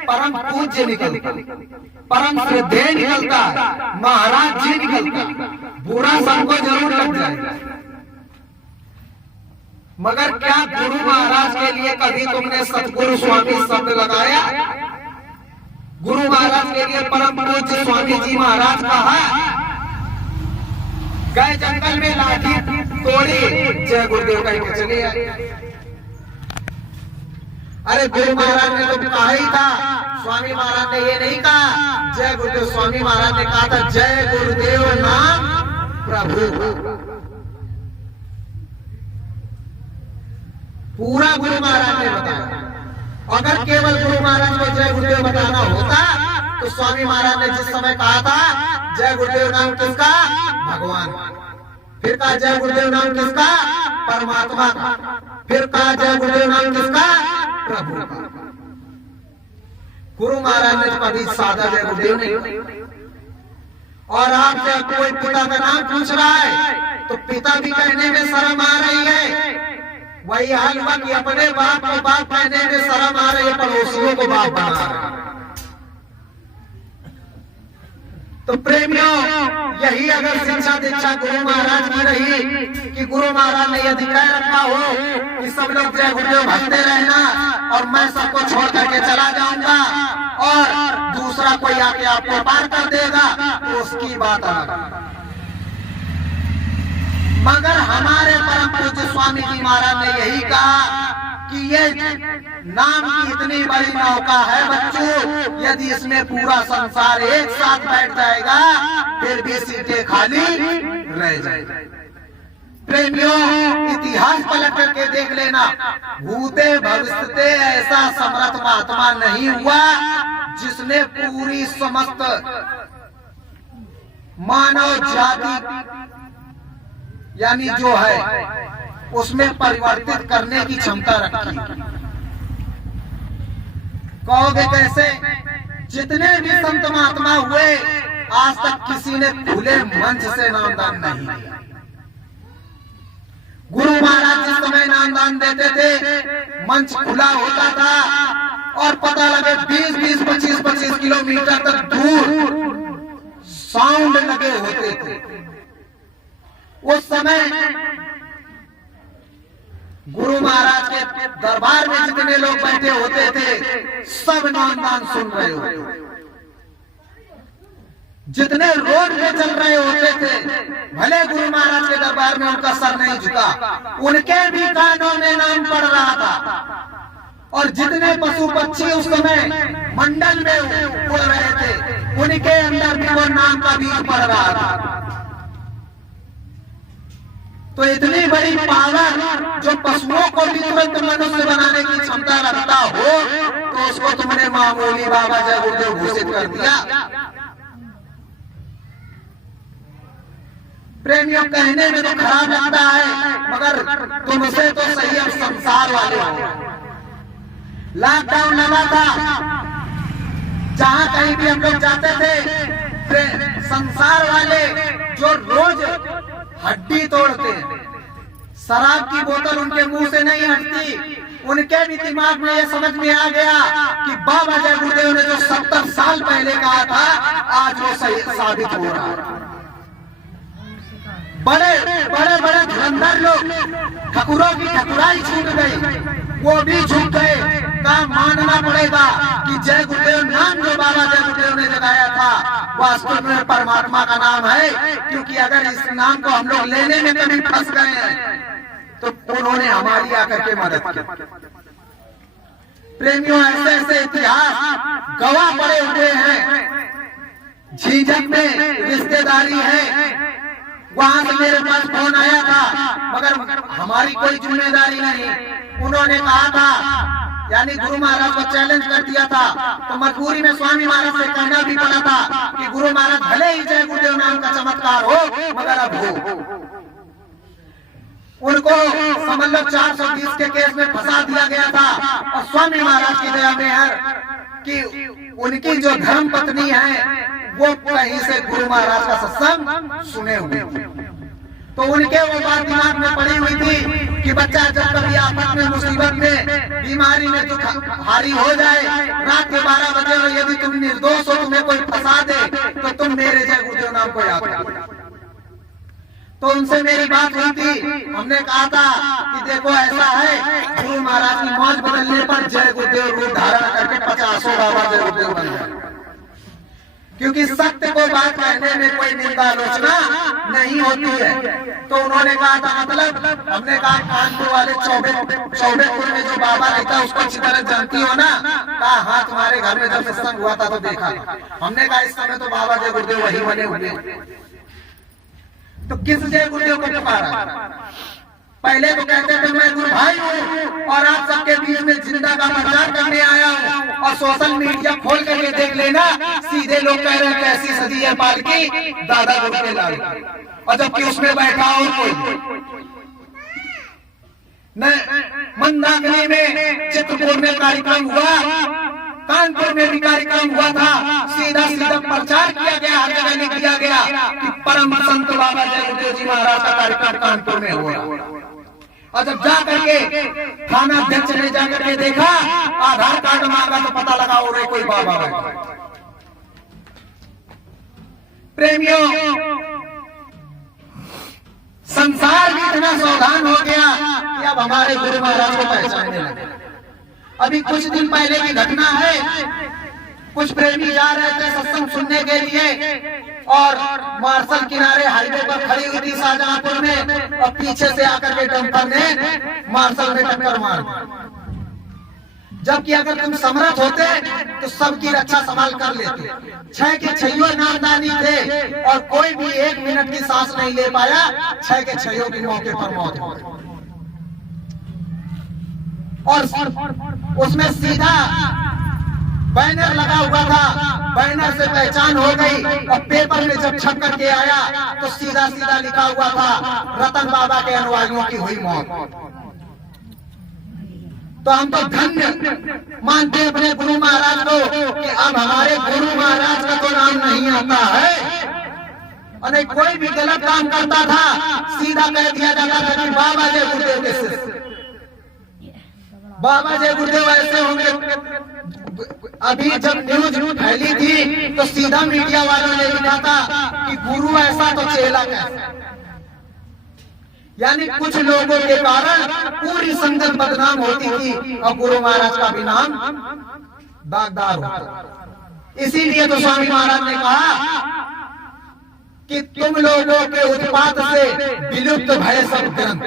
परम पूज्य निकलता, परम श्रद्धेय निकलता, महाराज जी निकलता। बुरा सबको जरूर लग जाएगा, मगर क्या गुरु महाराज के लिए कभी तुमने सतगुरु स्वामी शब्द लगाया? गुरु महाराज के लिए परम पूज्य स्वामी जी महाराज कहा। गए जंगल में लाठी तोड़ी, जय गुरुदेव कह के चले आए। अरे गुरु महाराज ने तो कहा ही था, स्वामी महाराज ने ये नहीं कहा जय गुरुदेव। स्वामी महाराज ने कहा था जय गुरुदेव नाम प्रभु। पूरा गुरु महाराज ने बताया। अगर केवल गुरु महाराज को जय गुरुदेव बताना होता तो स्वामी महाराज ने जिस समय कहा था जय गुरुदेव नाम किसका? भगवान। फिर कहा जय गुरुदेव नाम किसका? परमात्मा का। फिर कहा जय गुरुदेव नाम किसका? प्रभु का। गुरु महाराज ने कभी सादा जय गुरुदेव नहीं। और आपसे कोई पिता का नाम पूछ रहा है तो पिता भी कहने में शर्म आ रही है। वही हाल हुआ कि अपने बाप को बाप कहने में शर्म आ रही है, पड़ोसियों को बाप बना रहा है। तो प्रेमियों, यही अगर शिक्षा दीक्षा गुरु महाराज की रही कि गुरु महाराज ने यदि कह रखा हो कि सब लोग जय गुरुदेव भजते रहना और मैं सबको छोड़ करके चला जाऊंगा और दूसरा कोई आके आपको पार कर देगा, तो उसकी बात अलग। मगर हमारे परम पूज्य स्वामी जी महाराज ने यही कहा कि ये नाम की इतनी बड़ी नौका है बच्चों, यदि इसमें पूरा संसार एक साथ बैठ जाएगा फिर भी सीटें खाली रह जाएगी। प्रेमियों, इतिहास पलट करके देख लेना, भूते भविष्यते ऐसा समर्थ महात्मा नहीं हुआ जिसने पूरी समस्त मानव जाति यानी जो है उसमें परिवर्तित करने की क्षमता रखी। कहोगे कैसे? जितने भी संत महात्मा हुए आज तक किसी ने खुले मंच से नामदान नहीं दिया। गुरु महाराज जिस समय नामदान देते थे मंच खुला होता था और पता लगे 20-20, 25-25 किलोमीटर तक दूर साउंड लगे होते थे। उस समय गुरु महाराज के दरबार में जितने लोग बैठे होते थे सब नामदान सुन रहे होते। जितने रोड पे चल रहे होते थे, भले गुरु महाराज के दरबार में उनका सर नहीं झुका, उनके भी कानों में नाम पड़ रहा था। और जितने पशु पक्षी उस समय मंडल में उड़ रहे थे, उनके अंदर भी वो नाम का बीज पड़ रहा था। तो इतनी बड़ी पावर जो पशुओं को भी तुरंत मनुष्य बनाने की क्षमता रखता हो, तो उसको तुमने मामूली बाबा जय गुरुदेव घोषित कर दिया। प्रेमियों, कहने में तो खराब लगता है, मगर तुमसे तो सही अब संसार वाले हो। लॉकडाउन लगा था, जहां कहीं भी हम लोग जाते थे, संसार वाले जो रोज हड्डी तोड़ते, शराब की बोतल उनके मुंह से नहीं हटती, उनके भी दिमाग में ये समझ में आ गया कि बाबा जय गुरुदेव ने जो 70 साल पहले कहा था आज वो सही साबित हो रहा है। बड़े बड़े धुरंधर लोग, ठकुरों की ठकुराई छूट गई, वो भी झुक गए। का मानना पड़ेगा कि जय गुरुदेव नाम जो बाबा जय गुरुदेव ने जगाया था वास्तव में परमात्मा का नाम है, क्योंकि अगर इस नाम को हम लोग लेने में कभी फंस गए हैं तो उन्होंने हमारी आकर के मदद की। प्रेमियों, ऐसे ऐसे इतिहास गवाह पड़े हुए हैं। झीझक में रिश्तेदारी है, वहां से मेरे पास फोन आया था, मगर हमारी कोई जिम्मेदारी नहीं। उन्होंने कहा था, यानी गुरु महाराज को चैलेंज कर दिया था, तो मजबूरी में स्वामी महाराज से कहना भी पड़ा था कि गुरु महाराज भले ही जय गुरुदेव नाम का चमत्कार हो, मगर अब हो। उनको समझ लो 420 के केस में फंसा दिया गया था, और स्वामी महाराज की दया में है कि उनकी जो धर्म पत्नी है वो कहीं से गुरु महाराज का सत्संग सुने हुए थे। तो उनके वो बात दिमाग में पड़ी हुई थी कि बच्चा जब कभी आफत में, मुसीबत में, बीमारी में दुख हारी हो जाए, रात के 12 बजे और यदि तुम निर्दोष हो, तुम्हें कोई फंसा दे, तो तुम मेरे जय गुरुदेव नाम को याद करो। तो उनसे मेरी बात हुई थी, हमने कहा था कि देखो ऐसा है, गुरु महाराज की मौज बदलने पर जय गुरुदेव रूप धारण करके 50 बाबा जय गुरुदेव बन गए, क्योंकि सत्य को बात कहने में कोई निंदा आलोचना नहीं होती है। तो उन्होंने कहा था, मतलब हमने कहा कानपुर वाले चौबेपुर में जो बाबा रहता है उसको अच्छी तरह जानती हो ना? कहा हाँ, तुम्हारे घर में जब सत्संग हुआ था तो देखा। हमने कहा इस समय तो बाबा जय गुरुदेव वही बने हुए, तो किस जय गुरुदेव को पुकारा? पहले तो कहते थे मैं गुरु भाई हूँ और आप सबके बीच में जिंदा का प्रचार करने आया हूँ, और सोशल मीडिया खोल करके देख लेना, सीधे लोग कह रहे हैं कैसी सदी है पालकी, दादा गुरु के लाल, और जबकि उसमें बैठा और कोई न। मंदाकिनी में, चित्रकूट में कार्यक्रम हुआ, कानपुर में भी कार्यक्रम हुआ था, सीधा सीधा प्रचार किया गया, हर जगह लिख दिया गया कि परम संत बाबा जय गुरुदेव जी महाराज का कार्यक्रम कानपुर में हुआ। और जब जा करके थाना अध्यक्ष ने जाकर के देखा, आधार कार्ड मांगा तो पता लगा और कोई बाबा बैठा। प्रेमियों, संसार भी इतना सावधान हो गया कि अब हमारे गुरु महाराज को पहचानने लगे। अभी कुछ दिन पहले की घटना है, कुछ प्रेमी जा रहे थे सत्संग सुनने के लिए और मार्शल किनारे हाईवे पर खड़ी हुई थी शाहजहांपुर में, और पीछे से आकर के डंपर ने मार्शल में टक्कर मार दी। जबकि अगर तुम समर्थ होते तो सबकी रक्षा संभाल कर लेते। 6 के 6 नामदानी थे और कोई भी 1 मिनट की सांस नहीं ले पाया। 6 के 6 की मौके पर मौत हो गई। और उसमें सीधा बैनर लगा हुआ था, बैनर से पहचान हो गई और पेपर में जब छप करके आया तो सीधा सीधा लिखा हुआ था रतन बाबा के अनुयायियों की हुई मौत। तो हम तो धन्य मानते अपने गुरु महाराज को कि अब हमारे गुरु महाराज का तो नाम नहीं आता है। और कोई भी गलत काम करता था सीधा कह दिया जाता था कि बाबा जय गुरुदेव के शिष्य, बाबा जय गुरुदेव ऐसे होंगे। अभी जब न्यूज फैली थी तो सीधा मीडिया वालों ने लिखा था कि गुरु ऐसा तो चेला कैसा। यानी कुछ लोगों के कारण पूरी संगत बदनाम होती थी और गुरु महाराज का भी नाम दागदार होता। इसीलिए तो स्वामी महाराज ने कहा कि तुम लोगों के उत्पात से विलुप्त भय सब ग्रंथ।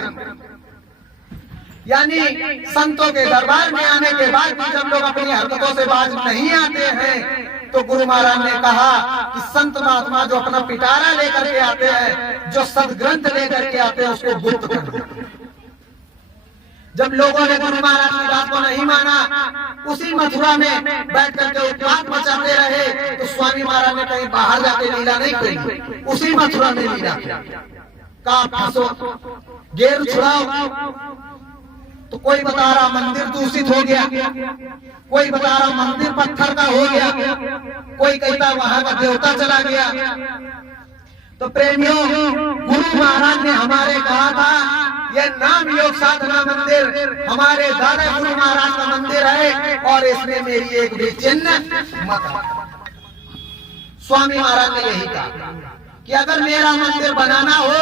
यानी संतों के दरबार में आने के बाद भी जब लोग अपनी हरकतों से बाज नहीं आते हैं तो गुरु महाराज ने कहा कि संत महात्मा जो अपना पिटारा लेकर के आते हैं, जो सदग्रंथ लेकर के आते हैं, उसको गुप्त कर दो। जब लोगों ने गुरु महाराज की बात को नहीं माना, उसी मथुरा में बैठ करके उत्पात मचाते रहे, तो स्वामी महाराज ने कहीं बाहर जाके लीला नहीं करी, उसी मथुरा में लीला कहा फंसो, गेर छुड़ाओ। तो कोई बता रहा मंदिर दूषित हो गया, कोई बता रहा मंदिर पत्थर का हो गया, कोई कहता वहां का देवता चला गया। तो प्रेमियों, गुरु महाराज ने हमारे कहा था यह नाम योग साधना मंदिर हमारे दादा गुरु महाराज का मंदिर है और इसमें मेरी एक भी चिन्ह मत। स्वामी महाराज ने यही कहा कि अगर मेरा मंदिर बनाना हो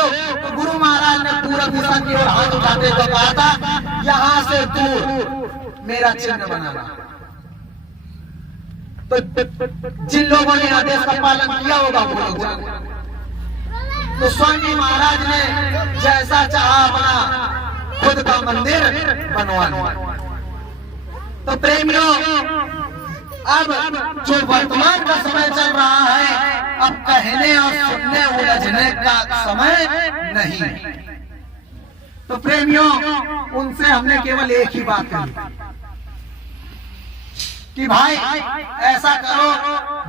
तो गुरु महाराज ने पूरा दिशा की ओर हाथ उठाते हुए कहा था यहाँ से दूर मेरा चिन्ह बनाना। तो जिन लोगों ने आदेश का पालन किया होगा वो लोग जाने। तो स्वामी महाराज ने जैसा चाहा अपना खुद का मंदिर बनवाना। तो प्रेमियों, अब जो वर्तमान का समय चल रहा है, अब कहने और सुनने उलझने का समय नहीं। तो प्रेमियों, उनसे हमने केवल एक ही बात कही कि भाई ऐसा करो,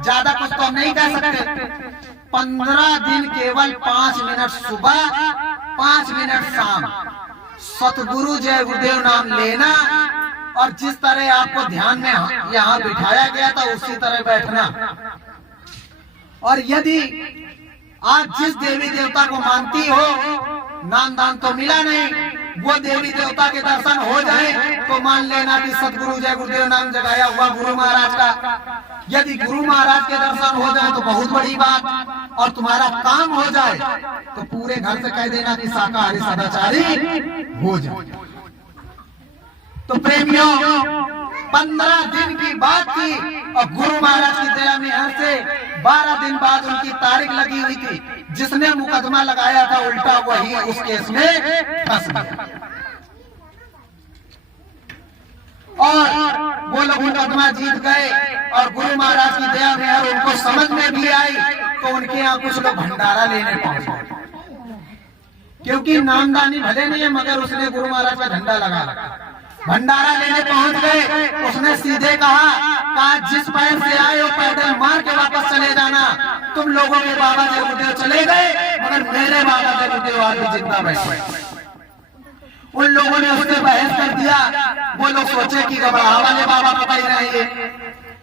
ज्यादा कुछ तो हम नहीं कह सकते। 15 दिन केवल 5 मिनट सुबह, 5 मिनट शाम सतगुरु जय गुरुदेव नाम लेना और जिस तरह आपको ध्यान में यहाँ बिठाया गया था उसी तरह बैठना। और यदि आप जिस देवी देवता को मानती हो, नाम दान तो मिला नहीं, वो देवी देवता के दर्शन हो जाए तो मान लेना कि सतगुरु जय गुरुदेव नाम जगाया हुआ गुरु महाराज का। यदि गुरु महाराज के दर्शन हो जाए तो बहुत बड़ी बात, और तुम्हारा काम हो जाए तो पूरे घर से कह देना कि शाकाहारी सदाचारी हो जाए। तो प्रेमियों, 15 दिन की बात थी और गुरु महाराज की दया में से 12 दिन बाद उनकी तारीख लगी हुई थी। जिसने मुकदमा लगाया था उल्टा वही उस केस में फंस गया और वो लोग मुकदमा जीत गए। और गुरु महाराज की दया में और उनको समझ में भी आई तो उनके यहाँ कुछ लोग भंडारा लेने पहुंच गए, क्योंकि नामदानी भले नहीं है मगर उसने गुरु महाराज का झंडा लगा रखा। भंडारा लेने पहुंच गए, उसने सीधे कहा जिस पैर से आए हो पैदल मार के वापस चले जाना। तुम लोगों के बाबा जय गुरुदेव चले गए मगर मेरे बाबा जय गुरुदेव आज भी जिंदा बैठे। उन लोगों ने उससे बहस कर दिया। वो लोग सोचे कि घबराहा वाले बाबा पता ही रहेंगे,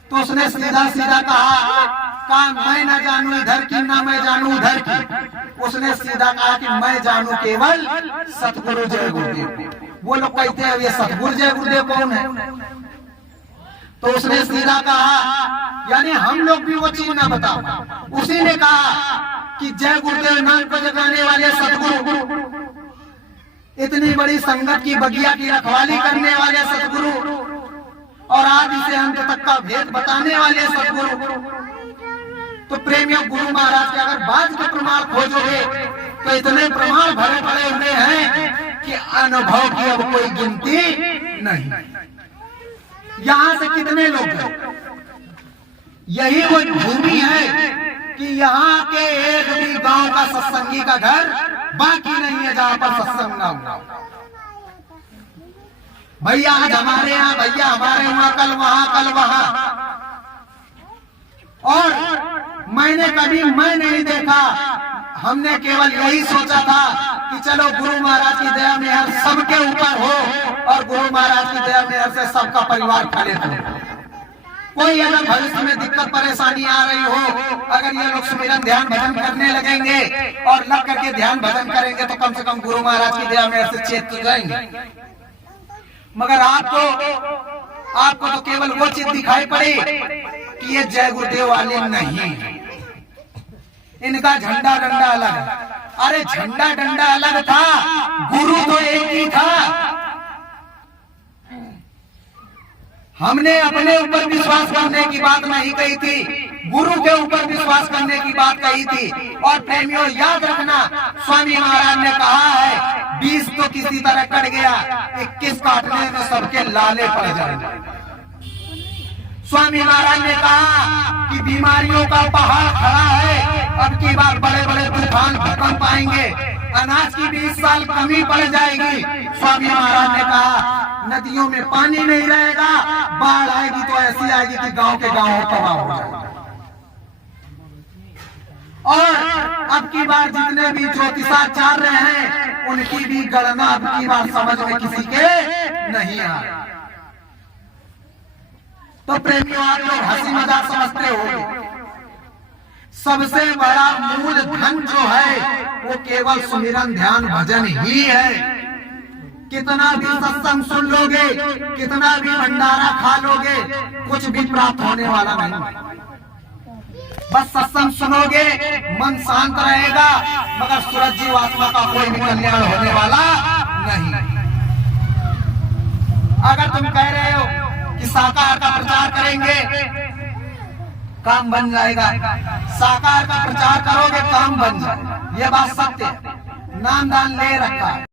तो उसने सीधा सीधा कहा मैं न जानू इधर की ना मैं जानू उधर की। उसने सीधा कहा कि मैं जानू केवल सतगुरु जय गुरुदेव। वो लोग कहते हैं ये सतगुरु जय गुरुदेव कौन है? तो उसने सीधा कहा यानी हम लोग भी वो चीज ना बताओ। उसी ने कहा कि जय गुरुदेव नाम को जगाने वाले सतगुरु, इतनी बड़ी संगत की बगिया की रखवाली करने वाले सतगुरु और आदि से अंत तक का भेद बताने वाले सतगुरु। तो प्रेमियों, गुरु महाराज के अगर बात के प्रमाण खोजोगे तो इतने प्रमाण भरे पड़े हुए हैं कि अनुभव की अब कोई गिनती नहीं। यहाँ से कितने लोग गए? यही वो भूमि है कि यहाँ के एक भी गांव का सत्संगी का घर बाकी नहीं है जहाँ पर सत्संग ना हो। भैया आज हमारे यहाँ, भैया हमारे वहाँ, कल वहाँ, कल वहाँ। और मैं नहीं देखा, हमने केवल यही सोचा था कि चलो गुरु महाराज की दया मेहर सबके ऊपर हो और गुरु महाराज की दया मेहर से सबका परिवार फलित हो। कोई अगर भविष्य में दिक्कत परेशानी आ रही हो, अगर ये लोग सुमिरन ध्यान भजन करने लगेंगे और लग करके ध्यान भजन करेंगे तो कम से कम गुरु महाराज की दया मेहर से चेत तो जाएंगे। मगर आपको तो केवल वो चीज दिखाई पड़ी कि ये जय गुरुदेव वाले नहीं, इनका झंडा डंडा अलग है। अरे झंडा डंडा अलग था, गुरु तो एक ही था। हमने अपने ऊपर विश्वास करने की बात नहीं कही थी, गुरु के ऊपर विश्वास करने की बात कही थी। और प्रेमियों याद रखना, स्वामी महाराज ने कहा है 20 तो किसी तरह कट गया, 21 काटने में सबके लाले पड़ जाएंगे। स्वामी महाराज ने कहा कि बीमारियों का पहाड़ खड़ा है, अब की बार बड़े बड़े तूफान खत्म पाएंगे, अनाज की 20 साल कमी पड़ जाएगी। स्वामी महाराज ने कहा नदियों में पानी नहीं रहेगा, बाढ़ आएगी तो ऐसी आएगी कि गांव के गांव तबाह हो जाएगा। और अब की बार जितने भी ज्योतिषाचार्य हैं उनकी भी गणना अब की बार समझ में किसी के नहीं आ रहा। तो प्रेमियों, आप लोग हंसी मजाक समझते हो, सबसे बड़ा मूल धन जो है वो केवल सुमिरन ध्यान भजन ही है। कितना भी सत्संग सुन लोगे, कितना भी भंडारा खा लोगे, कुछ भी प्राप्त होने वाला नहीं। बस सत्संग सुनोगे, मन शांत रहेगा, मगर सूरज जीवात्मा का कोई भी कल्याण होने वाला नहीं। अगर तुम कह रहे हो कि साकार का प्रचार करेंगे काम बन जाएगा, साकार का प्रचार करोगे काम बन जाएगा, ये बात सत्य है। नाम दान ले रखा है,